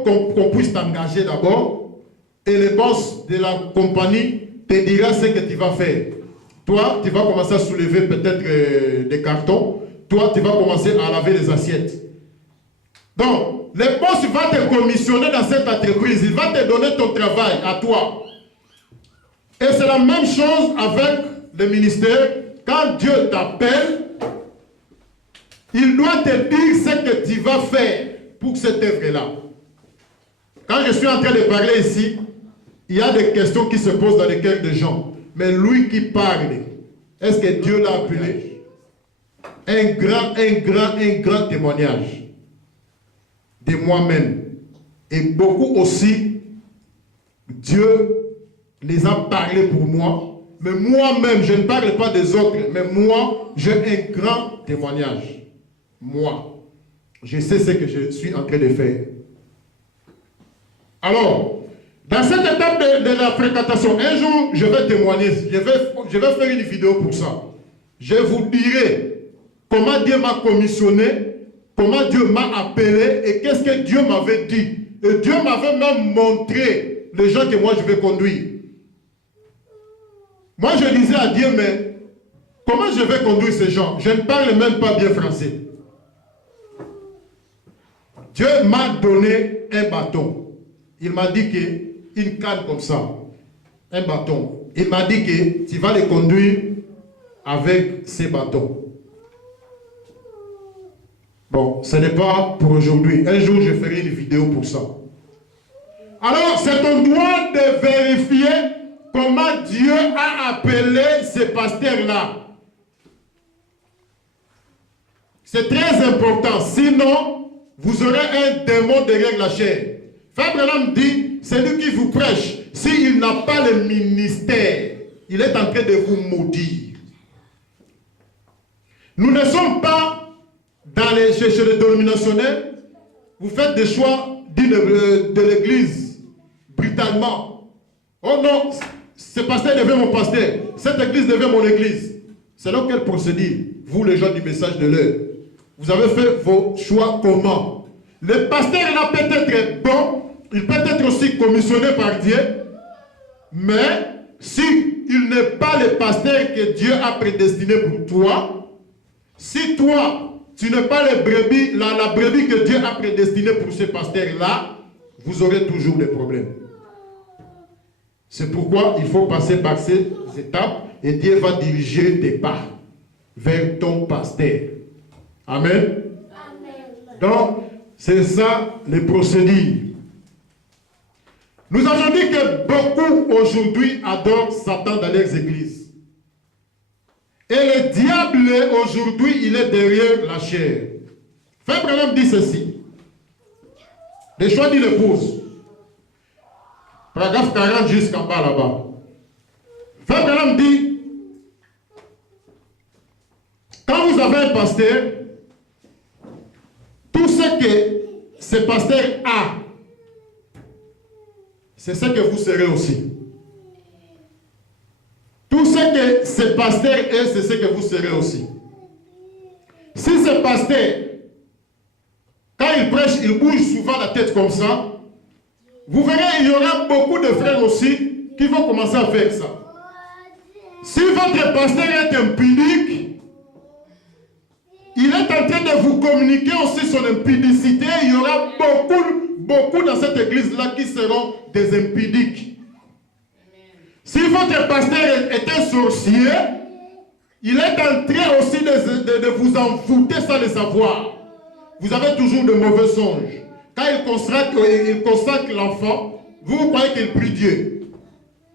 qu'on puisse t'engager d'abord et le boss de la compagnie te dira ce que tu vas faire. Toi, tu vas commencer à soulever peut-être des cartons. Toi, tu vas commencer à laver les assiettes. Donc, le boss va te commissionner dans cette entreprise. Il va te donner ton travail à toi. Et c'est la même chose avec le ministère. Quand Dieu t'appelle, il doit te dire ce que tu vas faire pour cette œuvre-là. Quand je suis en train de parler ici, il y a des questions qui se posent dans les cœurs des gens. Mais lui qui parle, est-ce que Dieu l'a appelé? Un grand témoignage de moi-même. Et beaucoup aussi, Dieu les a parlé pour moi. Mais moi-même, je ne parle pas des autres, mais moi, j'ai un grand témoignage. Moi, je sais ce que je suis en train de faire. Alors, dans cette étape de la fréquentation, un jour, je vais témoigner, je vais faire une vidéo pour ça. Je vous dirai comment Dieu m'a commissionné, comment Dieu m'a appelé et qu'est-ce que Dieu m'avait dit. Et Dieu m'avait même montré les gens que moi je vais conduire. Moi je disais à Dieu, mais comment je vais conduire ces gens? Je ne parle même pas bien français. Dieu m'a donné un bâton. Il m'a dit qu'une canne comme ça, un bâton. Il m'a dit que tu vas les conduire avec ces bâtons. Bon, ce n'est pas pour aujourd'hui. Un jour, je ferai une vidéo pour ça. Alors, c'est ton droit de vérifier comment Dieu a appelé ces pasteurs-là. C'est très important. Sinon, vous aurez un démon derrière la chair. Frère Branham dit, c'est lui qui vous prêche. S'il n'a pas le ministère, il est en train de vous maudire. Nous ne sommes pas dans les chez les dénominationnels. Vous faites des choix de l'église brutalement. Oh non, ce pasteur devient mon pasteur. Cette église devient mon église. Selon quelle procédure, vous les gens du message de l'heure, vous avez fait vos choix comment? Le pasteur là peut être bon, il peut être aussi commissionné par Dieu, mais si il n'est pas le pasteur que Dieu a prédestiné pour toi, si toi, tu n'es pas la brebis que Dieu a prédestinée pour ce pasteur-là, vous aurez toujours des problèmes. C'est pourquoi il faut passer par ces étapes et Dieu va diriger tes pas vers ton pasteur. Amen. Amen. Donc, c'est ça les procédures. Nous avons dit que beaucoup aujourd'hui adorent Satan dans leurs églises. Et le diable aujourd'hui, il est derrière la chair. Frère Branham dit ceci. Les choix de l'épouse. Paragraphe 40 jusqu'en bas là-bas. Frère Branham dit, quand vous avez un pasteur, tout ce que ce pasteur a, c'est ce que vous serez aussi. Tout ce que ce pasteur est, c'est ce que vous serez aussi. Si ce pasteur, quand il prêche, il bouge souvent la tête comme ça, vous verrez, il y aura beaucoup de frères aussi qui vont commencer à faire ça. Si votre pasteur est impudique, il est en train de vous communiquer aussi son impudicité. Il y aura beaucoup dans cette église-là qui seront des impudiques. Si votre pasteur est un sorcier, il est en train aussi de vous envoûter sans le savoir. Vous avez toujours de mauvais songes. Quand il consacre l'enfant, vous croyez qu'il prie Dieu.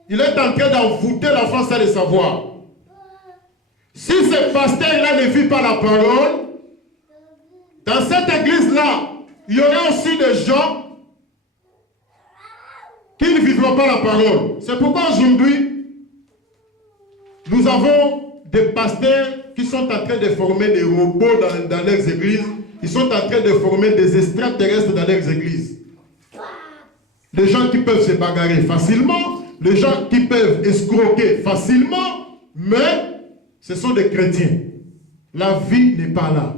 Il est en train d'envoûter l'enfant sans le savoir. Si ce pasteur-là ne vit pas la parole, dans cette église-là, il y aura aussi des gens qui ne vivront pas la parole. C'est pourquoi aujourd'hui, nous avons des pasteurs qui sont en train de former des robots dans leurs églises. Ils sont en train de former des extraterrestres dans leurs églises. Les gens qui peuvent se bagarrer facilement, les gens qui peuvent escroquer facilement, mais ce sont des chrétiens. La vie n'est pas là.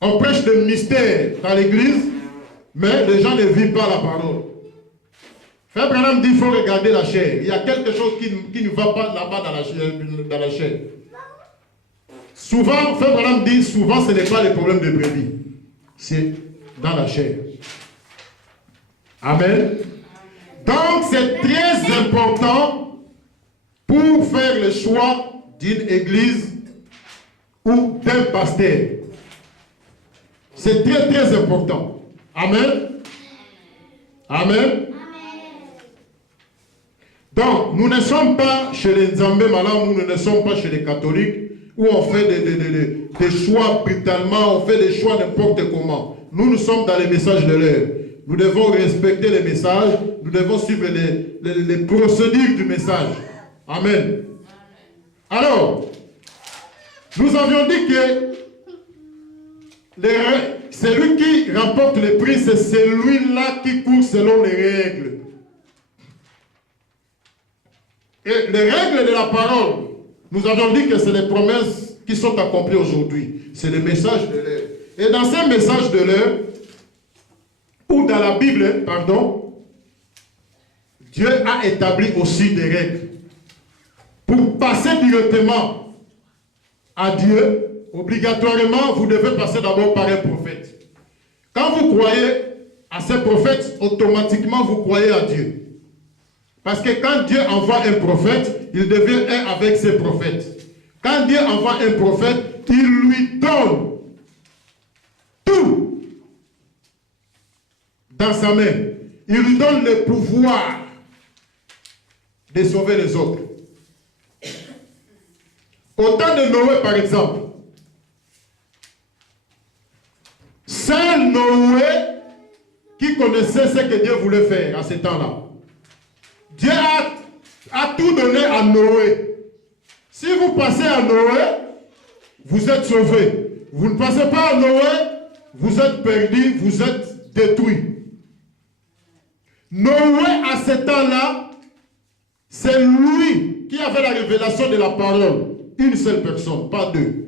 On prêche des mystères dans l'église, mais les gens ne vivent pas la parole. Frère Branham dit qu'il faut regarder la chair. Il y a quelque chose qui ne va pas là-bas dans la chair. Souvent, Frère Branham dit, souvent ce n'est pas le problème de brebis. C'est dans la chair. Amen. Donc c'est très important pour faire le choix d'une église ou d'un pasteur. C'est très très important. Amen. Amen. Donc nous ne sommes pas chez les Nzambé Malam, nous ne sommes pas chez les catholiques où on fait des choix brutalement, on fait des choix n'importe comment. Nous sommes dans les messages de l'heure. Nous devons respecter les messages, nous devons suivre les procédures du message. Amen. Alors, nous avions dit que celui qui remporte le prix, c'est celui-là qui court selon les règles. Et les règles de la parole, nous avons dit que c'est les promesses qui sont accomplies aujourd'hui. C'est le message de l'heure. Et dans ces messages de l'heure, ou dans la Bible, pardon, Dieu a établi aussi des règles. Pour passer directement à Dieu, obligatoirement, vous devez passer d'abord par un prophète. Quand vous croyez à ce prophète, automatiquement vous croyez à Dieu. Parce que quand Dieu envoie un prophète, il devient un avec ses prophètes. Quand Dieu envoie un prophète, il lui donne tout dans sa main. Il lui donne le pouvoir de sauver les autres. Au temps de Noé, par exemple, seul Noé qui connaissait ce que Dieu voulait faire à ce temps-là. Dieu a tout donné à Noé. Si vous passez à Noé, vous êtes sauvé. Vous ne passez pas à Noé, vous êtes perdu, vous êtes détruit. Noé, à ce temps-là, c'est lui qui avait la révélation de la parole. Une seule personne, pas deux.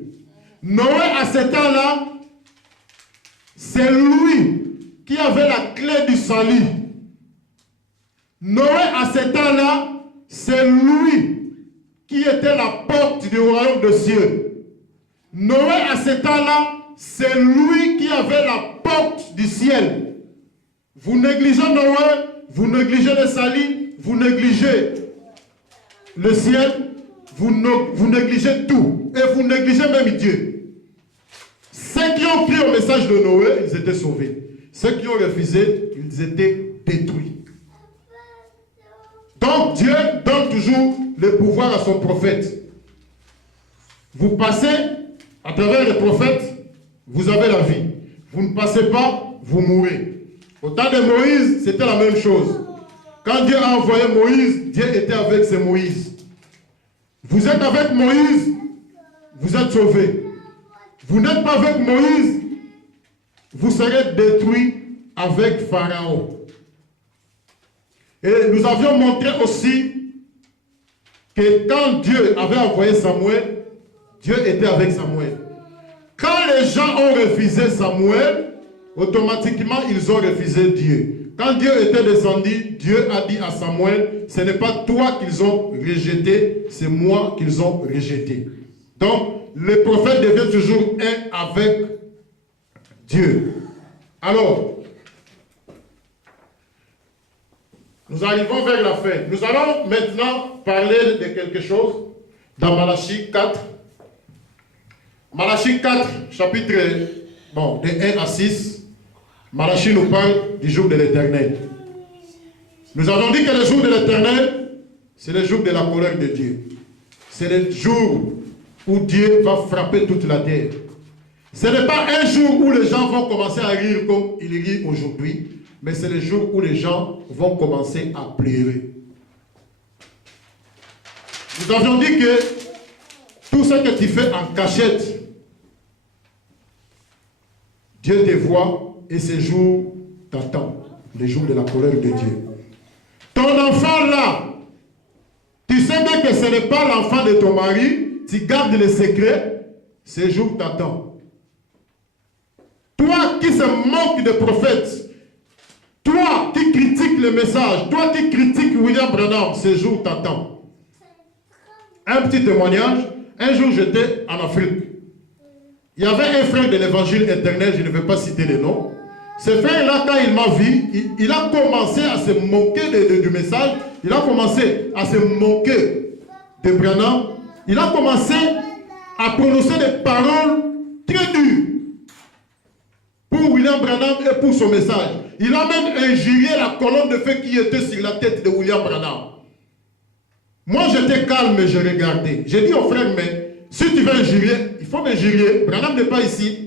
Noé, à ce temps-là, c'est lui qui avait la clé du salut. Noé, à ce temps-là, c'est lui qui était la porte du royaume des cieux. Noé, à ce temps-là, c'est lui qui avait la porte du ciel. Vous négligez Noé, vous négligez le salut, vous négligez le ciel, vous négligez tout. Et vous négligez même Dieu. Ceux qui ont pris au message de Noé, ils étaient sauvés. Ceux qui ont refusé, ils étaient détruits. Donc Dieu donne toujours le pouvoir à son prophète. Vous passez à travers les prophètes, vous avez la vie. Vous ne passez pas, vous mourrez. Au temps de Moïse, c'était la même chose. Quand Dieu a envoyé Moïse, Dieu était avec ses Moïse. Vous êtes avec Moïse, vous êtes sauvés. Vous n'êtes pas avec Moïse, vous serez détruits avec Pharaon. Et nous avions montré aussi que quand Dieu avait envoyé Samuel, Dieu était avec Samuel. Quand les gens ont refusé Samuel, automatiquement ils ont refusé Dieu. Quand Dieu était descendu, Dieu a dit à Samuel, ce n'est pas toi qu'ils ont rejeté, c'est moi qu'ils ont rejeté. Donc, le prophète devient toujours un avec Dieu. Alors, nous arrivons vers la fin. Nous allons maintenant parler de quelque chose dans Malachie 4. Malachie 4, chapitre de 1 à 6. Malachie nous parle du jour de l'Éternel. Nous avons dit que le jour de l'Éternel, c'est le jour de la colère de Dieu. c'est le jour où Dieu va frapper toute la terre. Ce n'est pas un jour où les gens vont commencer à rire comme ils rient aujourd'hui, mais c'est le jour où les gens vont commencer à pleurer. Nous avions dit que tout ce que tu fais en cachette, Dieu te voit et ce jour t'attend, le jour de la colère de Dieu. Ton enfant là, tu sais bien que ce n'est pas l'enfant de ton mari, tu gardes le secret, ce jour t'attend. Toi qui se moque des prophètes, toi qui critiques le message, toi qui critiques William Branham, ce jour t'attend. Un petit témoignage, un jour j'étais en Afrique. Il y avait un frère de l'évangile éternel, je ne vais pas citer les noms. Ce frère-là, quand il m'a vu, il a commencé à se moquer du message, il a commencé à se moquer de Branham, il a commencé à prononcer des paroles très dures pour William Branham et pour son message. Il a même injurié la colonne de feu qui était sur la tête de William Branham. Moi, j'étais calme et je regardais. J'ai dit au frère, mais si tu veux injurier, il faut m'injurier. Branham n'est pas ici.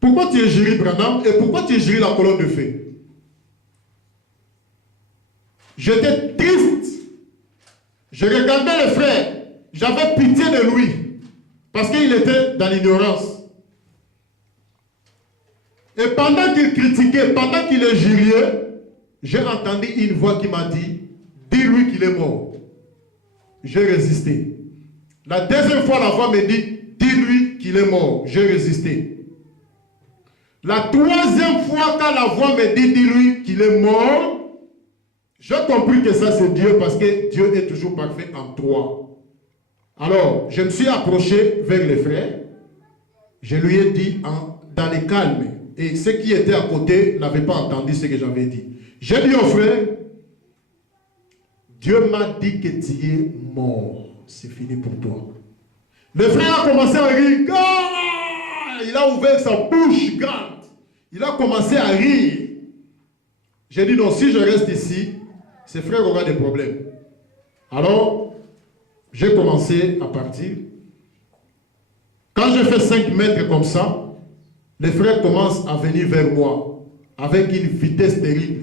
Pourquoi tu injuries Branham et pourquoi tu injuries la colonne de feu? J'étais triste. Je regardais le frère. J'avais pitié de lui. Parce qu'il était dans l'ignorance. Et pendant qu'il critiquait, pendant qu'il injuriait, j'ai entendu une voix qui m'a dit, dis-lui qu'il est mort. J'ai résisté. La deuxième fois, la voix me dit, dis-lui qu'il est mort. J'ai résisté. La troisième fois, quand la voix me dit, dis-lui qu'il est mort, j'ai compris que ça c'est Dieu parce que Dieu est toujours parfait en toi. Alors, je me suis approché vers le frère. Je lui ai dit dans le calme. Et ceux qui étaient à côté n'avaient pas entendu ce que j'avais dit. J'ai dit au frère, Dieu m'a dit que tu es mort. C'est fini pour toi. Le frère a commencé à rire. Il a ouvert sa bouche grande. Il a commencé à rire. J'ai dit non, si je reste ici, ce frère aura des problèmes. Alors, j'ai commencé à partir. Quand j'ai fait 5 mètres comme ça, les frères commencent à venir vers moi avec une vitesse terrible.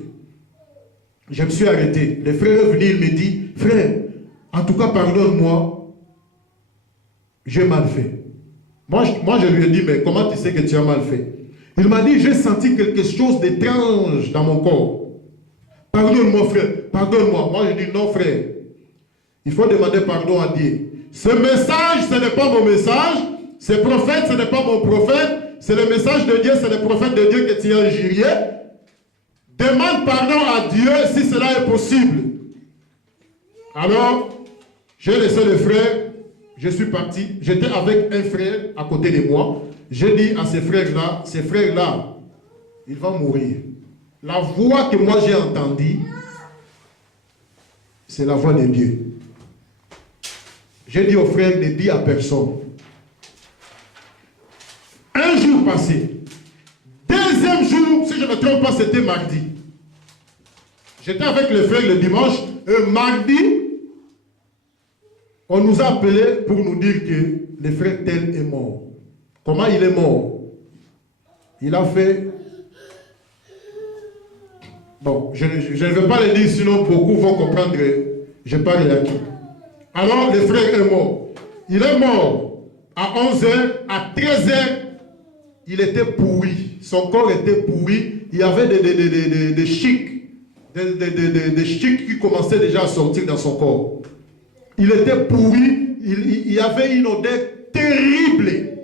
Je me suis arrêté. Le frère est venu, il me dit, frère, en tout cas, pardonne-moi, j'ai mal fait. Moi, je lui ai dit, mais comment tu sais que tu as mal fait? Il m'a dit, j'ai senti quelque chose d'étrange dans mon corps. Pardonne-moi, frère, pardonne-moi. Moi, je dis, non, frère, il faut demander pardon à Dieu. Ce message, ce n'est pas mon message. Ce prophète, ce n'est pas mon prophète. C'est le message de Dieu, c'est le prophète de Dieu que tu as injurié. Demande pardon à Dieu si cela est possible. Alors, j'ai laissé le frère, je suis parti. J'étais avec un frère à côté de moi. J'ai dit à ces frères-là, il va mourir. La voix que moi j'ai entendue, c'est la voix de Dieu. J'ai dit aux frères, ne dis à personne. Un jour passé. Deuxième jour, si je ne me trompe pas, c'était mardi. J'étais avec les frères le dimanche. Et mardi, on nous a appelés pour nous dire que le frère tel est mort. Comment il est mort? Il a fait... Bon, je ne vais pas le dire, sinon beaucoup vont comprendre que je parle à qui. Alors, le frère est mort. Il est mort à 11h, à 13h, il était pourri. Son corps était pourri. Il y avait des chics. Des chics qui commençaient déjà à sortir dans son corps. Il était pourri. Il y avait une odeur terrible.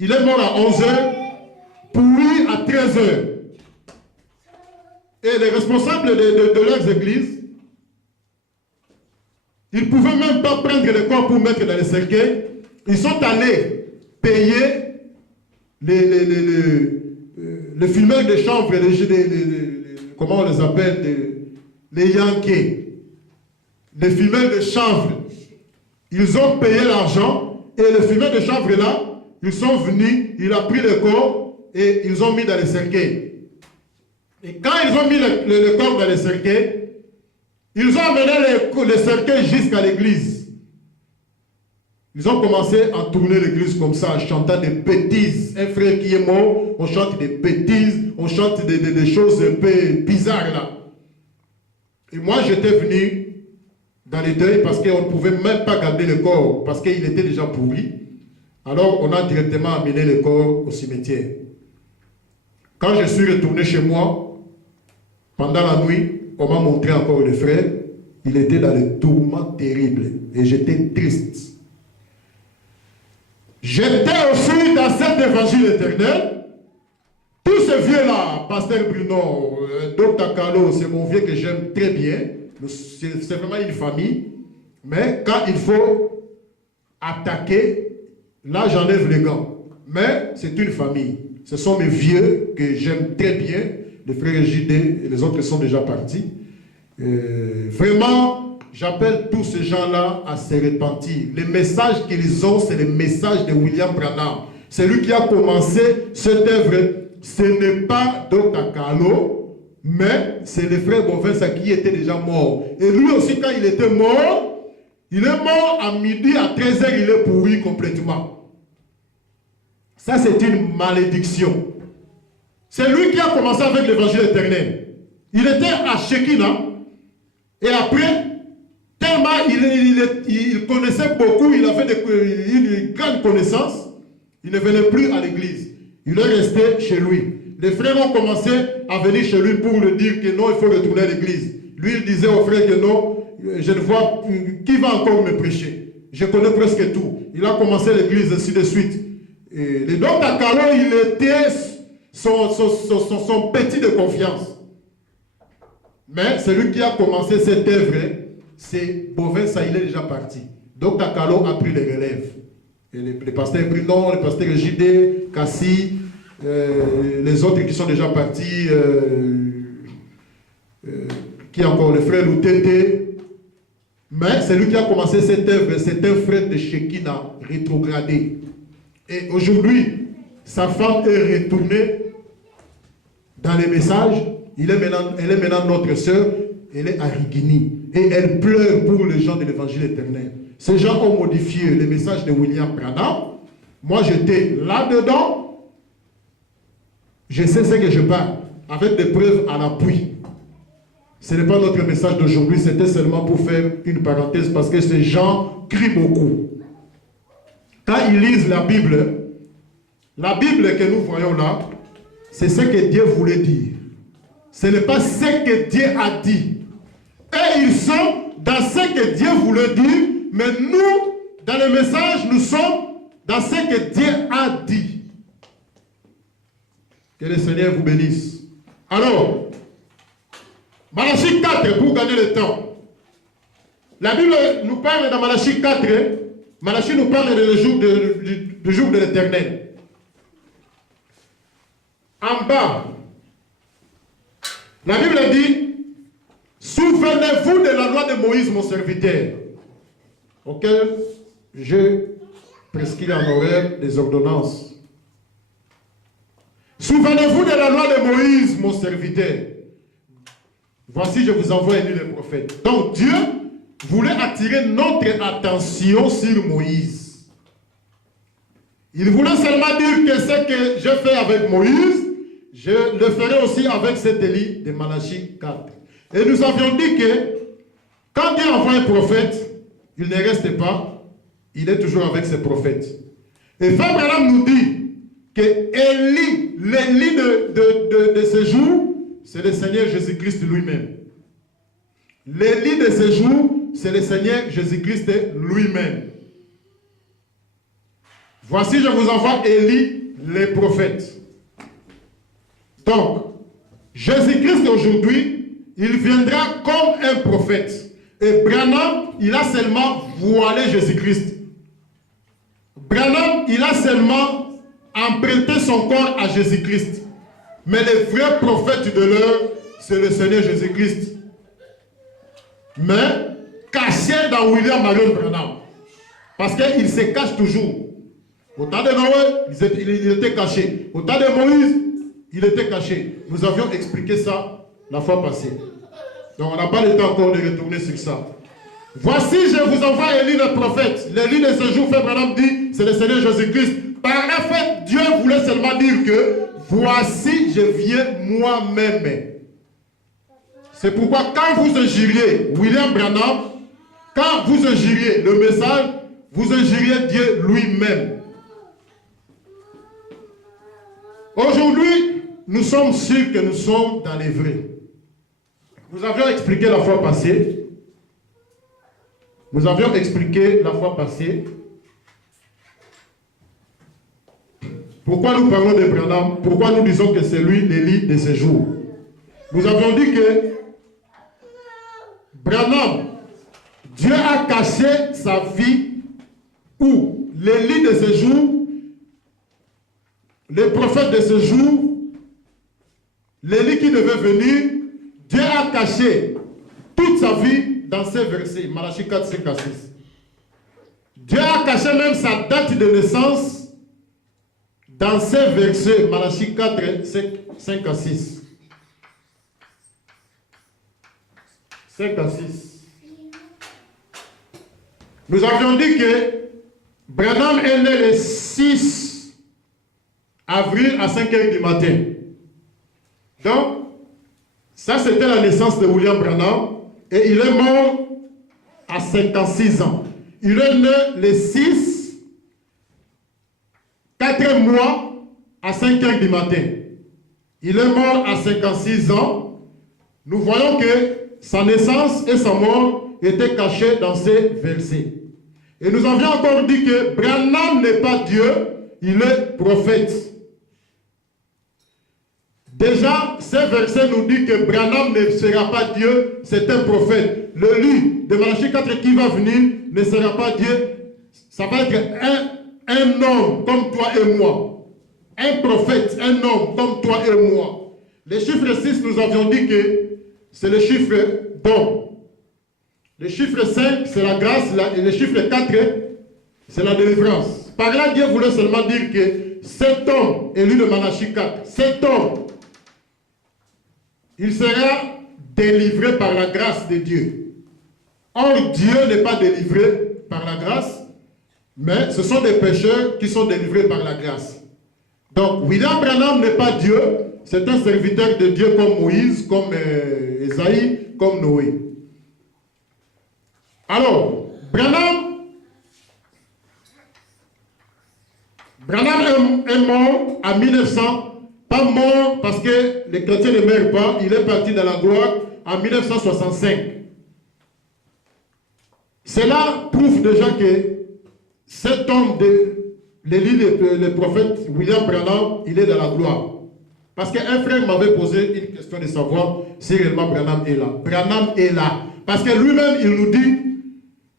Il est mort à 11h, pourri à 13h. Et les responsables de leurs églises, ils ne pouvaient même pas prendre le corps pour mettre dans les cercueils. Ils sont allés payer les fumeurs de chanvre, comment on les appelle, les Yankees, les fumeurs de chanvre. Ils ont payé l'argent et les fumeurs de chanvre là, ils sont venus, il a pris le corps et ils ont mis dans les cercueils. Et quand ils ont mis le corps dans les cercueils, ils ont amené les cercueils jusqu'à l'église. Ils ont commencé à tourner l'église comme ça, en chantant des bêtises. Un frère qui est mort, on chante des bêtises, on chante des choses un peu bizarres là. Et moi, j'étais venu dans les deuils parce qu'on ne pouvait même pas garder le corps, parce qu'il était déjà pourri. Alors, on a directement amené le corps au cimetière. Quand je suis retourné chez moi, pendant la nuit, on m'a montré encore le frère. Il était dans des tourments terribles et j'étais triste. J'étais aussi dans cet évangile éternel. Tous ces vieux-là, Pasteur Bruno, Dr. Carlo, c'est mon vieux que j'aime très bien. C'est vraiment une famille. Mais quand il faut attaquer, là j'enlève les gants. Mais c'est une famille. Ce sont mes vieux que j'aime très bien. Les frères JD et les autres sont déjà partis. Vraiment, j'appelle tous ces gens-là à se repentir. Les messages qu'ils ont, c'est les messages de William Branham. C'est lui qui a commencé cette œuvre. Ce n'est pas Dr. Carlo, mais c'est le frère Bovensa qui était déjà mort. Et lui aussi, quand il était mort, il est mort à midi, à 13h, il est pourri complètement. Ça, c'est une malédiction. C'est lui qui a commencé avec l'évangile éternel. Il était à Shekinah, et après, tellement il connaissait beaucoup, il avait une grande connaissance, il ne venait plus à l'église. Il est resté chez lui. Les frères ont commencé à venir chez lui pour lui dire que non, il faut retourner à l'église. Lui, il disait aux frères que non, je ne vois qui va encore me prêcher. Je connais presque tout. Il a commencé l'église ainsi de suite. Et le docteur Carlo, il était son petit de confiance. Mais celui qui a commencé cette œuvre, c'est Bovensa, il est déjà parti. Docteur Carlo a pris les relèves. Et les pasteurs Bruno, les pasteurs JD, Cassie, les autres qui sont déjà partis, qui encore le frère Loutete. Mais c'est lui qui a commencé cette œuvre, c'est un frère de Shekinah rétrogradé. Et aujourd'hui, sa femme est retournée dans les messages. Elle est maintenant notre sœur, elle est à Rigini. Et elle pleure pour les gens de l'évangile éternel. Ces gens ont modifié les messages de William Branham. Moi, j'étais là-dedans. Je sais ce que je parle, avec des preuves à l'appui. Ce n'est pas notre message d'aujourd'hui, c'était seulement pour faire une parenthèse, parce que ces gens crient beaucoup. Quand ils lisent la Bible que nous voyons là, c'est ce que Dieu voulait dire. Ce n'est pas ce que Dieu a dit. Et ils sont dans ce que Dieu voulait dire, mais nous, dans le message, nous sommes dans ce que Dieu a dit. Que le Seigneur vous bénisse. Alors, Malachie 4, pour gagner le temps. La Bible nous parle dans Malachie 4, Malachie nous parle du jour de l'Éternel. En bas, la Bible dit, souvenez-vous de la loi de Moïse, mon serviteur, auquel je prescris en horaire des ordonnances. Souvenez-vous de la loi de Moïse, mon serviteur. Voici, je vous envoie Élie le prophète. Donc Dieu voulait attirer notre attention sur Moïse. Il voulait seulement dire que ce que je fais avec Moïse, je le ferai aussi avec cet Élie de Malachie 4. Et nous avions dit que quand Dieu envoie un prophète, il ne reste pas, il est toujours avec ses prophètes. Et Frère Branham nous dit que Élie, l'Élie de ce jour, c'est le Seigneur Jésus-Christ lui-même. L'Élie de ce jour, c'est le Seigneur Jésus-Christ lui-même. Voici, je vous envoie Élie, les prophètes. Donc, Jésus-Christ aujourd'hui, il viendra comme un prophète. Et Branham, il a seulement voilé Jésus-Christ. Branham, il a seulement emprunté son corps à Jésus-Christ. Mais les vrais prophètes de l'heure, c'est le Seigneur Jésus-Christ. Mais caché dans William Marion Branham. Parce qu'il se cache toujours. Au temps de Noé, il était caché. Au temps de Moïse, il était caché. Nous avions expliqué ça la fois passée. Donc on n'a pas le temps encore de retourner sur ça. Voici, je vous envoie Élie le prophète. L'Élie de ce jour, Frère Branham dit, c'est le Seigneur Jésus-Christ. Par la fait, Dieu voulait seulement dire que, voici, je viens moi-même. C'est pourquoi quand vous injuriez William Branham, quand vous injuriez le message, vous injuriez Dieu lui-même. Aujourd'hui, nous sommes sûrs que nous sommes dans les vrais. Nous avions expliqué la fois passée. Pourquoi nous parlons de Branham, pourquoi nous disons que c'est lui l'Élie de ces jours. Nous avions dit que Branham, Dieu a caché sa vie où l'Élie de ce jour, les prophètes de ce jour, l'Élie qui devait venir, Dieu a caché toute sa vie dans ces versets, Malachie 4, 5 à 6. Dieu a caché même sa date de naissance dans ces versets, Malachie 4, 5 à 6. 5 à 6. Nous avions dit que Branham est né le 6 avril à 5 h du matin. Donc, ça c'était la naissance de William Branham et il est mort à 56 ans. Il est né le 6, 4 mois à 5 h du matin. Il est mort à 56 ans. Nous voyons que sa naissance et sa mort étaient cachées dans ces versets. Et nous avions encore dit que Branham n'est pas Dieu, il est prophète. Déjà, ces versets nous disent que Branham ne sera pas Dieu, c'est un prophète. Le lit de Malachie 4 qui va venir ne sera pas Dieu, ça va être un homme comme toi et moi. Un prophète, un homme comme toi et moi. Le chiffre 6, nous avions dit que c'est le chiffre don. Le chiffre 5, c'est la grâce, et le chiffre 4, c'est la délivrance. Par là, Dieu voulait seulement dire que cet homme, élu de Malachie 4, cet homme, il sera délivré par la grâce de Dieu. Or, Dieu n'est pas délivré par la grâce, mais ce sont des pécheurs qui sont délivrés par la grâce. Donc, William Branham n'est pas Dieu, c'est un serviteur de Dieu comme Moïse, comme Esaïe, comme Noé. Alors, Branham est mort en 1900. Pas mort parce que les chrétiens ne meurent pas, il est parti dans la gloire en 1965. Cela prouve déjà que cet homme de l'Élie, le prophète William Branham, il est dans la gloire. Parce qu'un frère m'avait posé une question de savoir si réellement Branham est là. Branham est là. Parce que lui-même, il nous dit,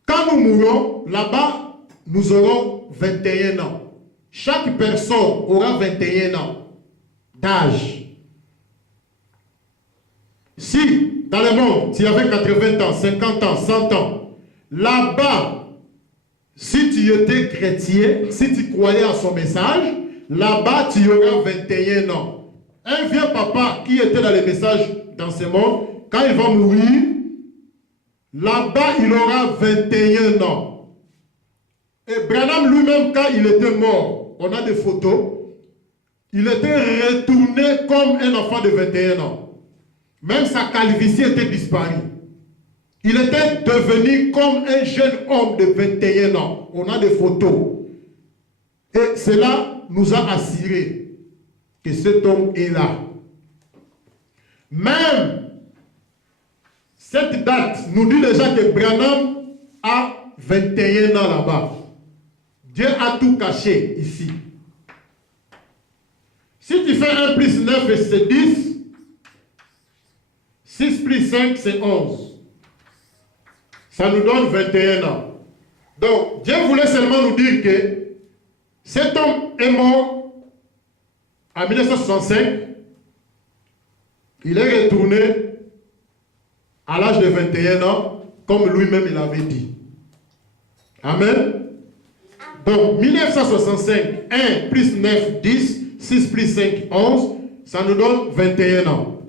quand nous mourrons, là-bas, nous aurons 21 ans. Chaque personne aura 21 ans d'âge. Si, dans le monde, tu avais 80 ans, 50 ans, 100 ans, là-bas, si tu étais chrétien, si tu croyais à son message, là-bas, tu auras 21 ans. Un vieux papa qui était dans les messages dans ce monde, quand il va mourir, là-bas, il aura 21 ans. Et Branham lui-même, quand il était mort, on a des photos, il était retourné comme un enfant de 21 ans. Même sa calvitie était disparue. Il était devenu comme un jeune homme de 21 ans. On a des photos. Et cela nous a assuré que cet homme est là. Même cette date nous dit déjà que Branham a 21 ans là-bas. Dieu a tout caché ici. Si tu fais 1 plus 9, c'est 10. 6 plus 5, c'est 11. Ça nous donne 21 ans. Donc, Dieu voulait seulement nous dire que cet homme est mort en 1965. Il est retourné à l'âge de 21 ans, comme lui-même il avait dit. Amen. Donc, 1965, 1 plus 9, 10. 6 plus 5, 11, ça nous donne 21 ans.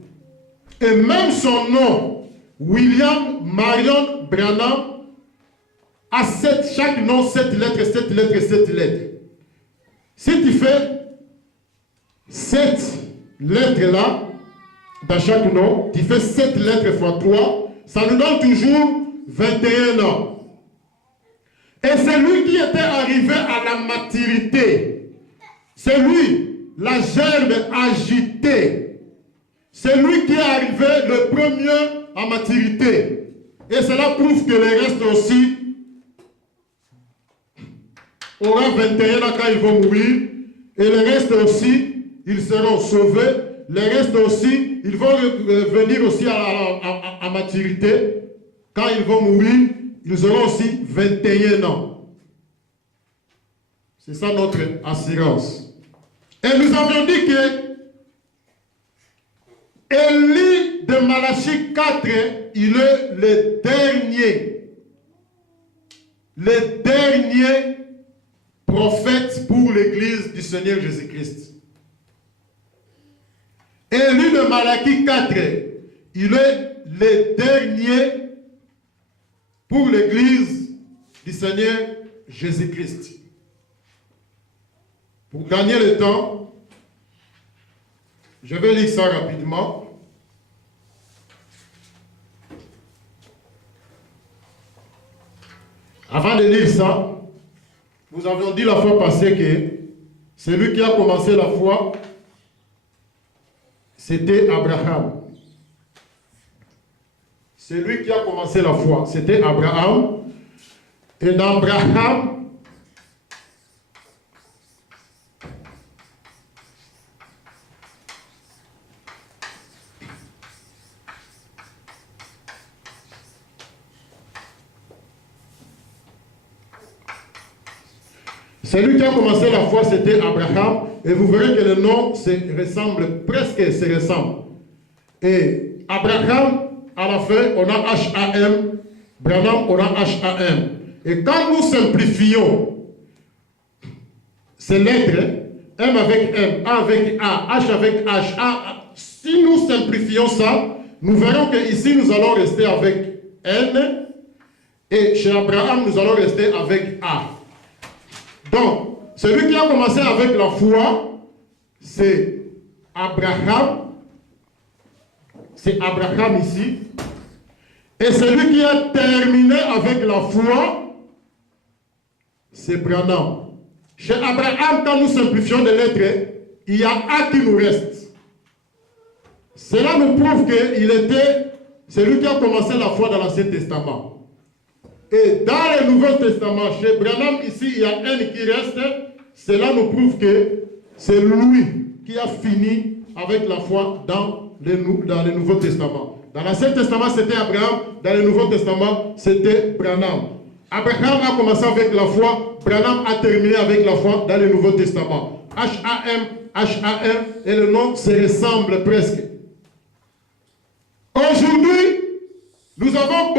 Et même son nom, William Marion Branham, a chaque nom 7 lettres, 7 lettres, 7 lettres. Si tu fais 7 lettres là, dans chaque nom, tu fais 7 lettres fois 3, ça nous donne toujours 21 ans. Et c'est lui qui était arrivé à la maturité. C'est lui, la gerbe agitée. C'est lui qui est arrivé le premier à maturité. Et cela prouve que les restes aussi aura 21 ans quand ils vont mourir. Et les restes aussi, ils seront sauvés. Les restes aussi, ils vont venir aussi à maturité. Quand ils vont mourir, ils auront aussi 21 ans. C'est ça notre assurance. Et nous avions dit que Élie de Malachie 4, il est le dernier prophète pour l'église du Seigneur Jésus-Christ. Élie de Malachie 4, il est le dernier pour l'église du Seigneur Jésus-Christ. Pour gagner le temps, je vais lire ça rapidement. Avant de lire ça, nous avions dit la fois passée que celui qui a commencé la foi, c'était Abraham. Celui qui a commencé la foi, c'était Abraham. Et d'Abraham, celui qui a commencé la foi, c'était Abraham. Et vous verrez que le nom se ressemble, presque se ressemble. Et Abraham, à la fin, on a H-A-M. Branham, on a H-A-M. Et quand nous simplifions ces lettres, M avec M, A avec A, H avec H, A, si nous simplifions ça, nous verrons qu'ici, nous allons rester avec N. Et chez Abraham, nous allons rester avec A. Donc, celui qui a commencé avec la foi, c'est Abraham. C'est Abraham ici. Et celui qui a terminé avec la foi, c'est Branham. Chez Abraham, quand nous simplifions les lettres, il y a A qui nous reste. Cela nous prouve qu'il était celui qui a commencé la foi dans l'Ancien Testament. Et dans le Nouveau Testament, chez Branham, ici, il y a N qui reste. Cela nous prouve que c'est lui qui a fini avec la foi dans le Nouveau Testament. Dans l'Ancien Testament, c'était Abraham. Dans le Nouveau Testament, c'était Branham. Abraham a commencé avec la foi. Branham a terminé avec la foi dans le Nouveau Testament. H-A-M, H-A-M, et le nom se ressemble presque. Aujourd'hui, nous avons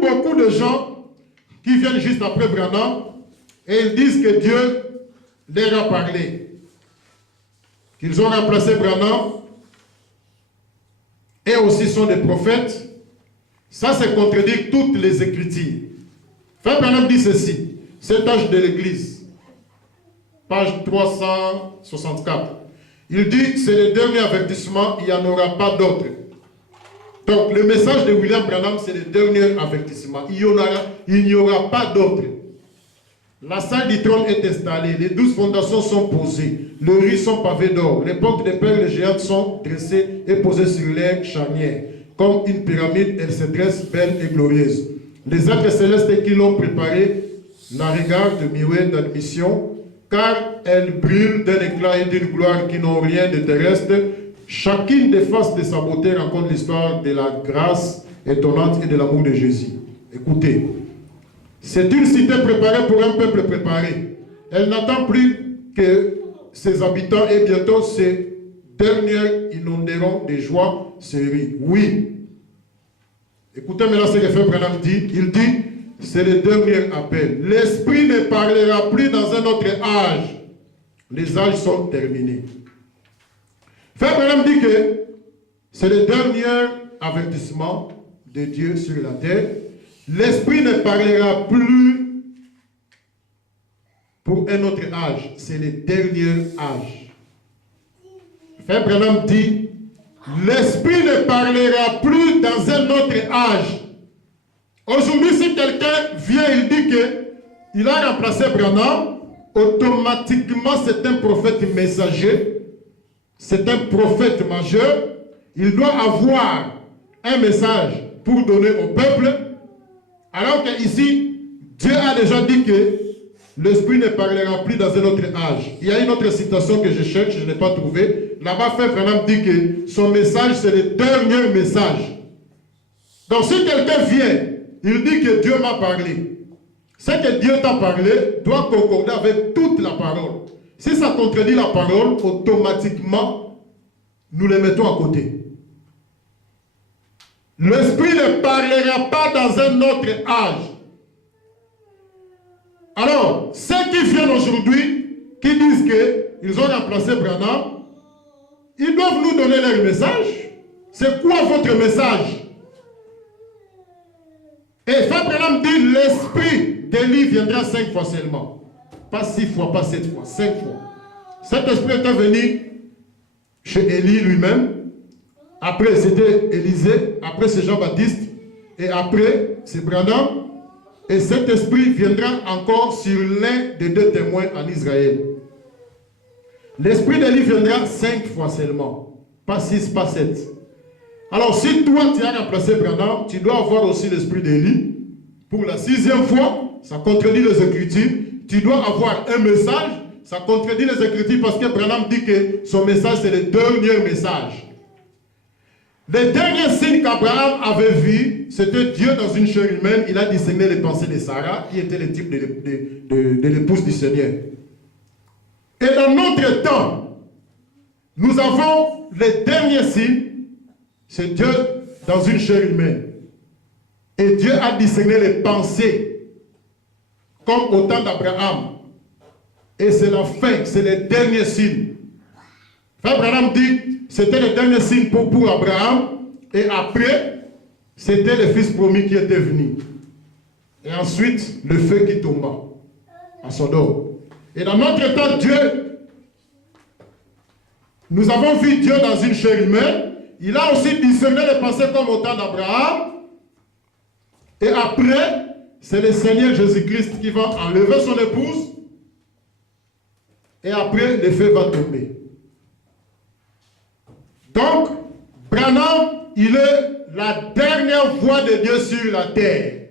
beaucoup de gens qui viennent juste après Branham et ils disent que Dieu leur a parlé. Qu'ils ont remplacé Branham et aussi sont des prophètes. Ça, c'est contredire toutes les Écritures. Frère Branham dit ceci, cet âge de l'Église, page 364. Il dit, c'est le dernier avertissement, il n'y en aura pas d'autre. Donc, le message de William Branham, c'est le dernier avertissement. Il n'y aura pas d'autre. La salle du trône est installée. Les 12 fondations sont posées. Les rues sont pavées d'or. Les portes des perles géantes sont dressées et posées sur les charnières. Comme une pyramide, elle se dresse belle et glorieuse. Les êtres célestes qui l'ont préparée la regardent de muet d'admission, car elle brûle d'un éclat et d'une gloire qui n'ont rien de terrestre. Chacune des faces de sa beauté raconte l'histoire de la grâce étonnante et de l'amour de Jésus. Écoutez, c'est une cité préparée pour un peuple préparé. Elle n'attend plus que ses habitants et bientôt ces derniers inonderont de joie ses rues. Oui. Écoutez maintenant ce que Frère Branham dit. Il dit, c'est le dernier appel. L'Esprit ne parlera plus dans un autre âge. Les âges sont terminés. Frère Branham dit que c'est le dernier avertissement de Dieu sur la terre. L'Esprit ne parlera plus pour un autre âge. C'est le dernier âge. Frère Branham dit, l'esprit ne parlera plus dans un autre âge. Aujourd'hui, si quelqu'un vient et dit qu'il a remplacé Branham, automatiquement c'est un prophète messager, c'est un prophète majeur. Il doit avoir un message pour donner au peuple, alors qu'ici, Dieu a déjà dit que l'esprit ne parlera plus dans un autre âge. Il y a une autre citation que je cherche, je n'ai pas trouvé. Là-bas, Frère Branham dit que son message, c'est le dernier message. Donc, si quelqu'un vient, il dit que Dieu m'a parlé. Ce que Dieu t'a parlé doit concorder avec toute la parole. Si ça contredit la parole, automatiquement, nous les mettons à côté. L'esprit ne parlera pas dans un autre âge. Alors, ceux qui viennent aujourd'hui, qui disent qu'ils ont remplacé Branham, ils doivent nous donner leur message. C'est quoi votre message? Et Frère Branham dit, l'esprit d'Élie viendra 5 fois seulement. Pas 6 fois, pas 7 fois, 5 fois. Cet esprit était venu chez Élie lui-même. Après, c'était Élisée. Après, c'est Jean-Baptiste. Et après, c'est Branham. Et cet esprit viendra encore sur l'un des 2 témoins en Israël. L'esprit d'Élie viendra 5 fois seulement. Pas 6, pas 7. Alors, si toi, tu as remplacé Branham, tu dois avoir aussi l'esprit d'Élie. Pour la 6e fois, ça contredit les Écritures. Tu dois avoir un message. Ça contredit les Écritures parce que Branham dit que son message, c'est le dernier message. Le dernier signe qu'Abraham avait vu, c'était Dieu dans une chair humaine. Il a discerné les pensées de Sarah, qui était le type de l'épouse du Seigneur. Et dans notre temps, nous avons le dernier signe, c'est Dieu dans une chair humaine. Et Dieu a discerné les pensées, comme au temps d'Abraham. Et c'est la fin, c'est le dernier signe. Frère Branham dit, c'était le dernier signe pour Abraham. Et après, c'était le fils promis qui était venu. Et ensuite, le feu qui tomba à Sodome. Et dans notre temps, Dieu, nous avons vu Dieu dans une chair humaine. Il a aussi discerné les pensées comme au temps d'Abraham. Et après, c'est le Seigneur Jésus-Christ qui va enlever son épouse. Et après, le feu va tomber. Donc, Branham, il est la dernière voix de Dieu sur la terre.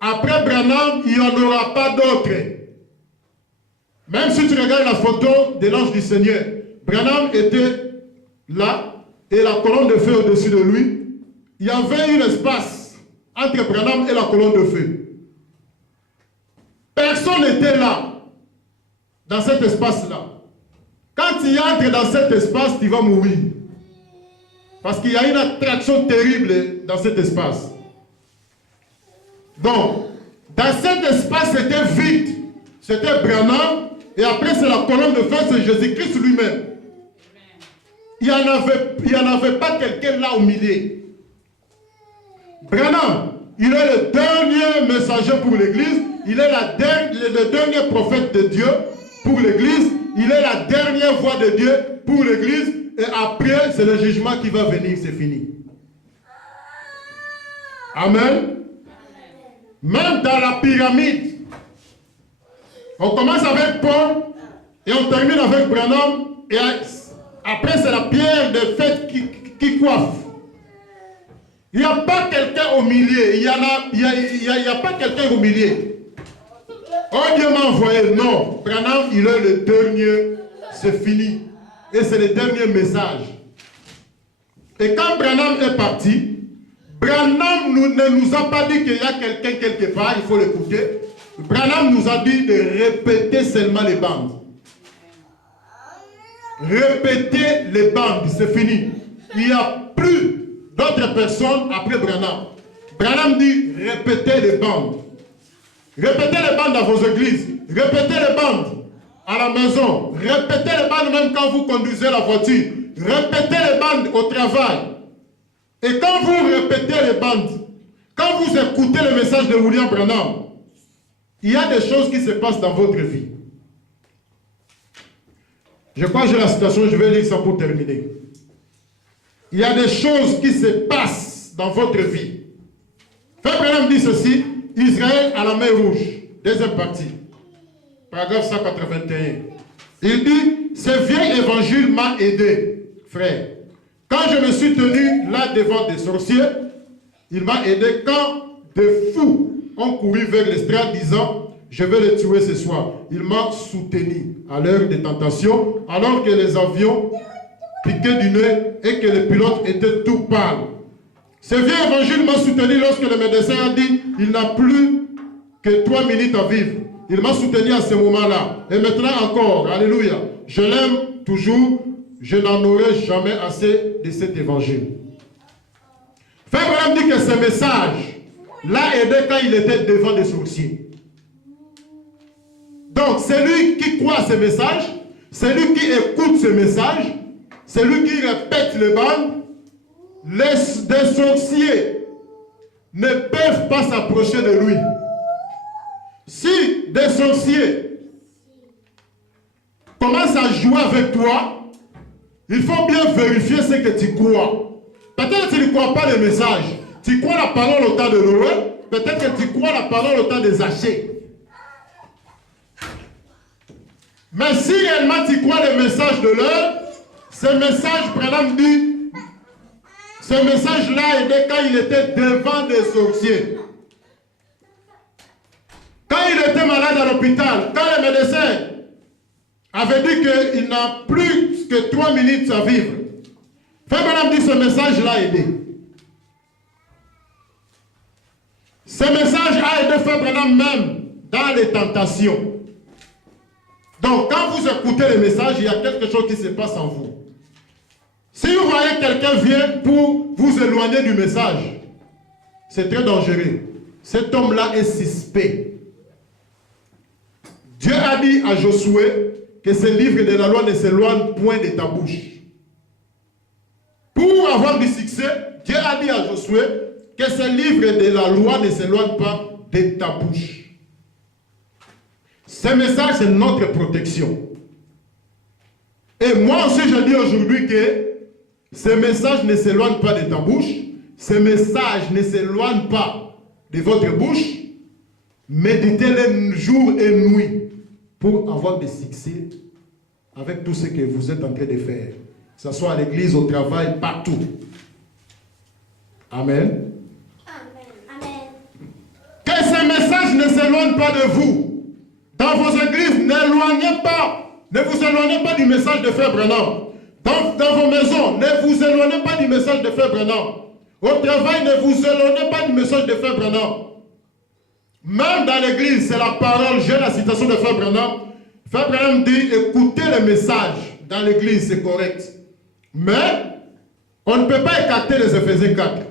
Après Branham, il n'y en aura pas d'autre. Même si tu regardes la photo de l'ange du Seigneur, Branham était là, et la colonne de feu au-dessus de lui. Il y avait un espace entre Branham et la colonne de feu. Personne n'était là, dans cet espace-là. Quand tu entres dans cet espace, tu vas mourir. Parce qu'il y a une attraction terrible dans cet espace. Donc, dans cet espace, c'était vide. C'était Branham. Et après, c'est la colonne de feu, c'est Jésus-Christ lui-même. Il n'y en avait pas quelqu'un là au milieu. Branham, il est le dernier messager pour l'Église. Il est le dernier prophète de Dieu pour l'Église. Il est la dernière voix de Dieu pour l'Église. Et après, c'est le jugement qui va venir, c'est fini. Amen. Même dans la pyramide, on commence avec Paul et on termine avec Branham. Et après, c'est la pierre de fête qui coiffe. Il n'y a pas quelqu'un au milieu. Il n'y a pas quelqu'un au milieu. Oh, Dieu m'a envoyé. Non. Branham, il est le dernier. C'est fini. Et c'est le dernier message. Et quand Branham est parti, Branham ne nous a pas dit qu'il y a quelqu'un quelque part, il faut l'écouter. Branham nous a dit de répéter seulement les bandes. Répéter les bandes, c'est fini. Il n'y a plus d'autres personnes après Branham. Branham dit répétez les bandes. Répétez les bandes dans vos églises. Répétez les bandes à la maison. Répétez les bandes même quand vous conduisez la voiture. Répétez les bandes au travail. Et quand vous répétez les bandes, quand vous écoutez le message de William Branham, Il y a des choses qui se passent dans votre vie. Je crois que j'ai la citation, je vais lire ça pour terminer. Il y a des choses qui se passent dans votre vie. Frère Branham dit ceci, Israël à la mer rouge, deuxième partie, paragraphe 181. Il dit, ce vieil évangile m'a aidé, frère. Quand je me suis tenu là devant des sorciers, il m'a aidé quand des fous ont couru vers l'estrade disant, je vais le tuer ce soir. Il m'a soutenu à l'heure des tentations, alors que les avions piquaient du nez et que les pilotes étaient tout pâles. Ce vieux évangile m'a soutenu lorsque le médecin a dit, il n'a plus que 3 minutes à vivre. Il m'a soutenu à ce moment-là. Et maintenant encore, alléluia, je l'aime toujours, je n'en aurai jamais assez de cet évangile. Frère Branham dit que ce message l'a aidé quand il était devant des sorciers. Donc, c'est lui qui croit à ce message, c'est lui qui écoute ce message, c'est lui qui répète les bandes. Des sorciers ne peuvent pas s'approcher de lui. Si des sorciers commencent à jouer avec toi, il faut bien vérifier ce que tu crois. Peut-être que tu ne crois pas le message. Tu crois la parole au temps de Noé. Peut-être que tu crois la parole au temps des Zachée. Mais si réellement tu crois le message de l'heure, ce message, Branham dit, ce message-là aidait quand il était devant des sorciers. Quand il était malade à l'hôpital, quand le médecin avait dit qu'il n'a plus que 3 minutes à vivre, Frère Branham dit ce message-là a aidé. Ce message a aidé Frère Branham même dans les tentations. Donc quand vous écoutez le message, il y a quelque chose qui se passe en vous. Si vous voyez quelqu'un vient pour vous éloigner du message, c'est très dangereux. Cet homme-là est suspect. Dieu a dit à Josué que ce livre de la loi ne s'éloigne point de ta bouche. Pour avoir du succès, Dieu a dit à Josué que ce livre de la loi ne s'éloigne pas de ta bouche. Ce message, c'est notre protection. Et moi aussi, je dis aujourd'hui que ce message ne s'éloigne pas de ta bouche. Ce message ne s'éloigne pas de votre bouche. Méditez-le jour et nuit pour avoir des succès avec tout ce que vous êtes en train de faire. Que ce soit à l'église, au travail, partout. Amen. Amen. Que ce message ne s'éloigne pas de vous. Dans vos églises, ne vous éloignez pas du message de Frère Branham. Dans vos maisons, ne vous éloignez pas du message de Frère Branham. Au travail, ne vous éloignez pas du message de Frère Branham. Même dans l'église, c'est la parole, j'ai la citation de Frère Branham. Frère Branham dit, écoutez le message dans l'église, c'est correct. Mais, on ne peut pas écarter les Éphésiens 4.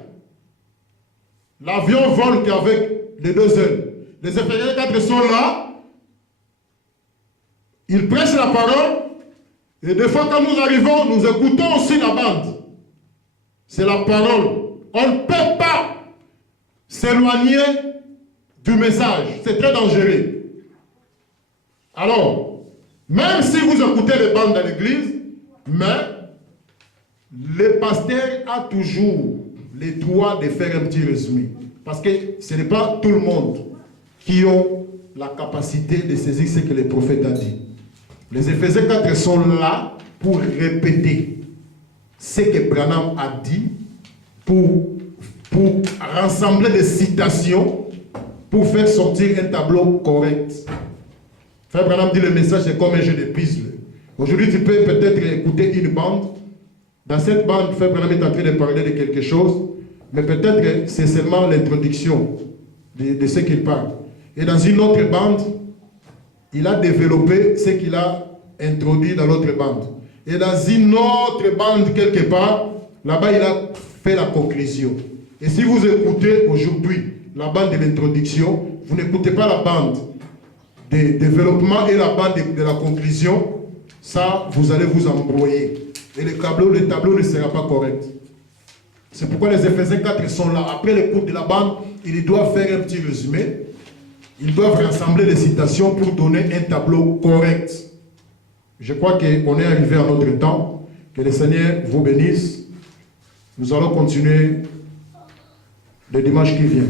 L'avion vole qu'avec les 2 ailes. Les Éphésiens 4 sont là. Ils prêchent la parole. Et des fois, quand nous arrivons, nous écoutons aussi la bande. C'est la parole. On ne peut pas s'éloigner du message. C'est très dangereux. Alors, même si vous écoutez les bandes dans l'église, mais le pasteur a toujours le droit de faire un petit résumé. Parce que ce n'est pas tout le monde qui a la capacité de saisir ce que le prophète a dit. Les Éphésiens 4 sont là pour répéter ce que Branham a dit, pour rassembler des citations, pour faire sortir un tableau correct. Frère Branham dit le message c'est comme un jeu de puzzle. Aujourd'hui tu peux peut-être écouter une bande. Dans cette bande, Frère Branham est en train de parler de quelque chose, mais peut-être c'est seulement l'introduction de ce qu'il parle. Et dans une autre bande, il a développé ce qu'il a introduit dans l'autre bande. Et dans une autre bande, quelque part, là-bas, il a fait la conclusion. Et si vous écoutez aujourd'hui la bande de l'introduction, vous n'écoutez pas la bande de développement et la bande de la conclusion, ça, vous allez vous embrouiller. Et le tableau ne sera pas correct. C'est pourquoi les Éphésiens 4 sont là. Après l'écoute de la bande, il doit faire un petit résumé Ils doivent rassembler les citations pour donner un tableau correct. Je crois qu'on est arrivé à notre temps. Que le Seigneur vous bénisse. Nous allons continuer le dimanche qui vient.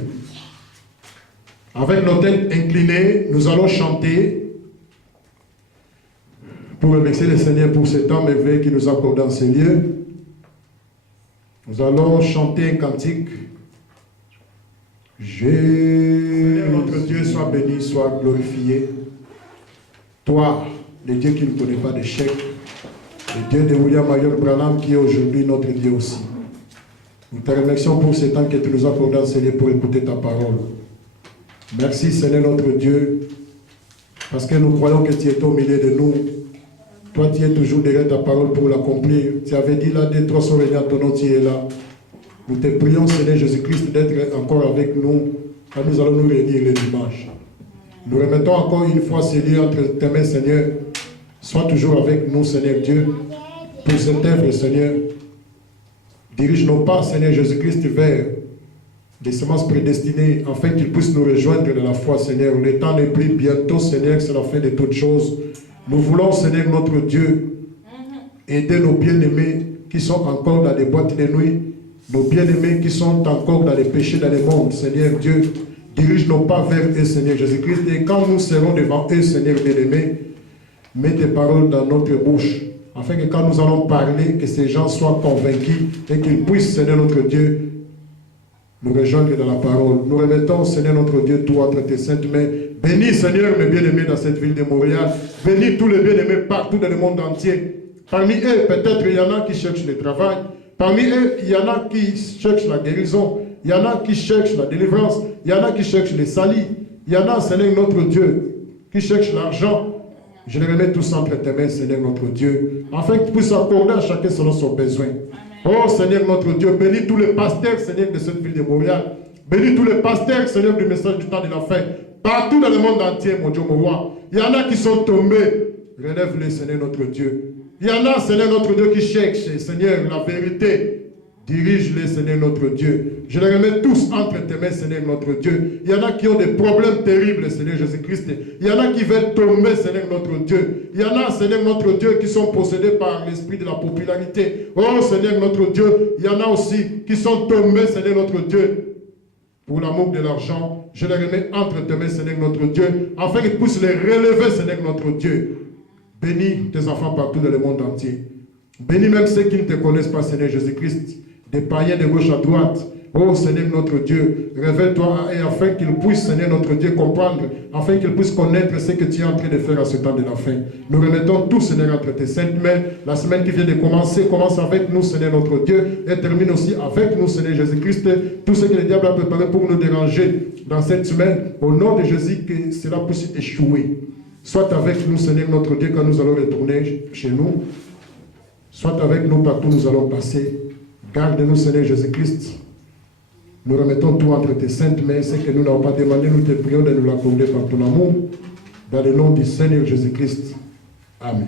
Avec nos têtes inclinées, nous allons chanter pour remercier le Seigneur pour ce temps merveilleux qu'il nous accorde dans ces lieux. Nous allons chanter un cantique. Seigneur notre Dieu, sois béni, sois glorifié. Toi, le Dieu qui ne connaît pas d'échec, le Dieu de William Marion Branham qui est aujourd'hui notre Dieu aussi. Nous te remercions pour ce temps que tu nous as accordé dans ces lieux pour écouter ta parole. Merci Seigneur notre Dieu, parce que nous croyons que tu es au milieu de nous. Toi, tu es toujours derrière ta parole pour l'accomplir. Tu avais dit là, des trois sont réunis à ton nom, tu es là. Nous te prions, Seigneur Jésus-Christ, d'être encore avec nous quand nous allons nous réunir le dimanche. Nous remettons encore une fois ces lieux entre tes mains, Seigneur. Sois toujours avec nous, Seigneur Dieu, pour cette œuvre, Seigneur. Dirige nos pas, Seigneur Jésus-Christ, vers des semences prédestinées, afin qu'ils puissent nous rejoindre dans la foi, Seigneur. Le temps n'est plus bientôt, Seigneur, c'est la fin de toutes choses. Nous voulons, Seigneur notre Dieu, aider nos bien-aimés qui sont encore dans les boîtes de nuit, nos bien-aimés qui sont encore dans les péchés, dans le monde. Seigneur Dieu, dirige nos pas vers eux, Seigneur Jésus-Christ. Et quand nous serons devant eux, Seigneur bien-aimé, mets tes paroles dans notre bouche, afin que quand nous allons parler, que ces gens soient convaincus et qu'ils puissent, Seigneur notre Dieu, nous rejoindre dans la parole. Nous remettons, Seigneur notre Dieu, tout entre tes saintes mains. Bénis, Seigneur, mes bien-aimés dans cette ville de Montréal. Bénis tous les bien-aimés partout dans le monde entier. Parmi eux, peut-être il y en a qui cherchent le travail. Parmi eux, il y en a qui cherchent la guérison. Il y en a qui cherchent la délivrance. Il y en a qui cherchent les salis. Il y en a, Seigneur notre Dieu, qui cherchent l'argent. Je les remets tous entre tes mains, Seigneur notre Dieu, afin que tu puisses accorder à chacun selon son besoin. Oh Seigneur notre Dieu, bénis tous les pasteurs, Seigneur, de cette ville de Montréal. Bénis tous les pasteurs, Seigneur, du message du temps de la fin. Partout dans le monde entier, mon Dieu, mon roi. Il y en a qui sont tombés. Relève-les, Seigneur notre Dieu. Il y en a, Seigneur notre Dieu, qui cherchent, Seigneur, la vérité. Dirige-les, Seigneur notre Dieu. Je les remets tous entre tes mains, Seigneur notre Dieu. Il y en a qui ont des problèmes terribles, Seigneur Jésus-Christ. Il y en a qui veulent tomber, Seigneur notre Dieu. Il y en a, Seigneur notre Dieu, qui sont possédés par l'esprit de la popularité. Oh, Seigneur notre Dieu, il y en a aussi qui sont tombés, Seigneur notre Dieu, pour l'amour de l'argent. Je les remets entre tes mains, Seigneur notre Dieu, afin qu'ils puissent les relever, Seigneur notre Dieu. Bénis tes enfants partout dans le monde entier. Bénis même ceux qui ne te connaissent pas, Seigneur Jésus-Christ. Des païens de gauche à droite. Oh Seigneur notre Dieu, révèle-toi et afin qu'ils puissent, Seigneur notre Dieu, comprendre, afin qu'ils puissent connaître ce que tu es en train de faire à ce temps de la fin. Nous remettons tout, Seigneur, entre tes saintes mains. La semaine qui vient de commencer, commence avec nous, Seigneur notre Dieu, et termine aussi avec nous, Seigneur Jésus-Christ. Tout ce que le diable a préparé pour nous déranger dans cette semaine, au nom de Jésus, que cela puisse échouer. Soit avec nous, Seigneur notre Dieu, quand nous allons retourner chez nous. Soit avec nous partout où nous allons passer. Garde-nous, Seigneur Jésus-Christ. Nous remettons tout entre tes saintes mains. Ce que nous n'avons pas demandé, nous te prions de nous l'accorder par ton amour. Dans le nom du Seigneur Jésus-Christ. Amen.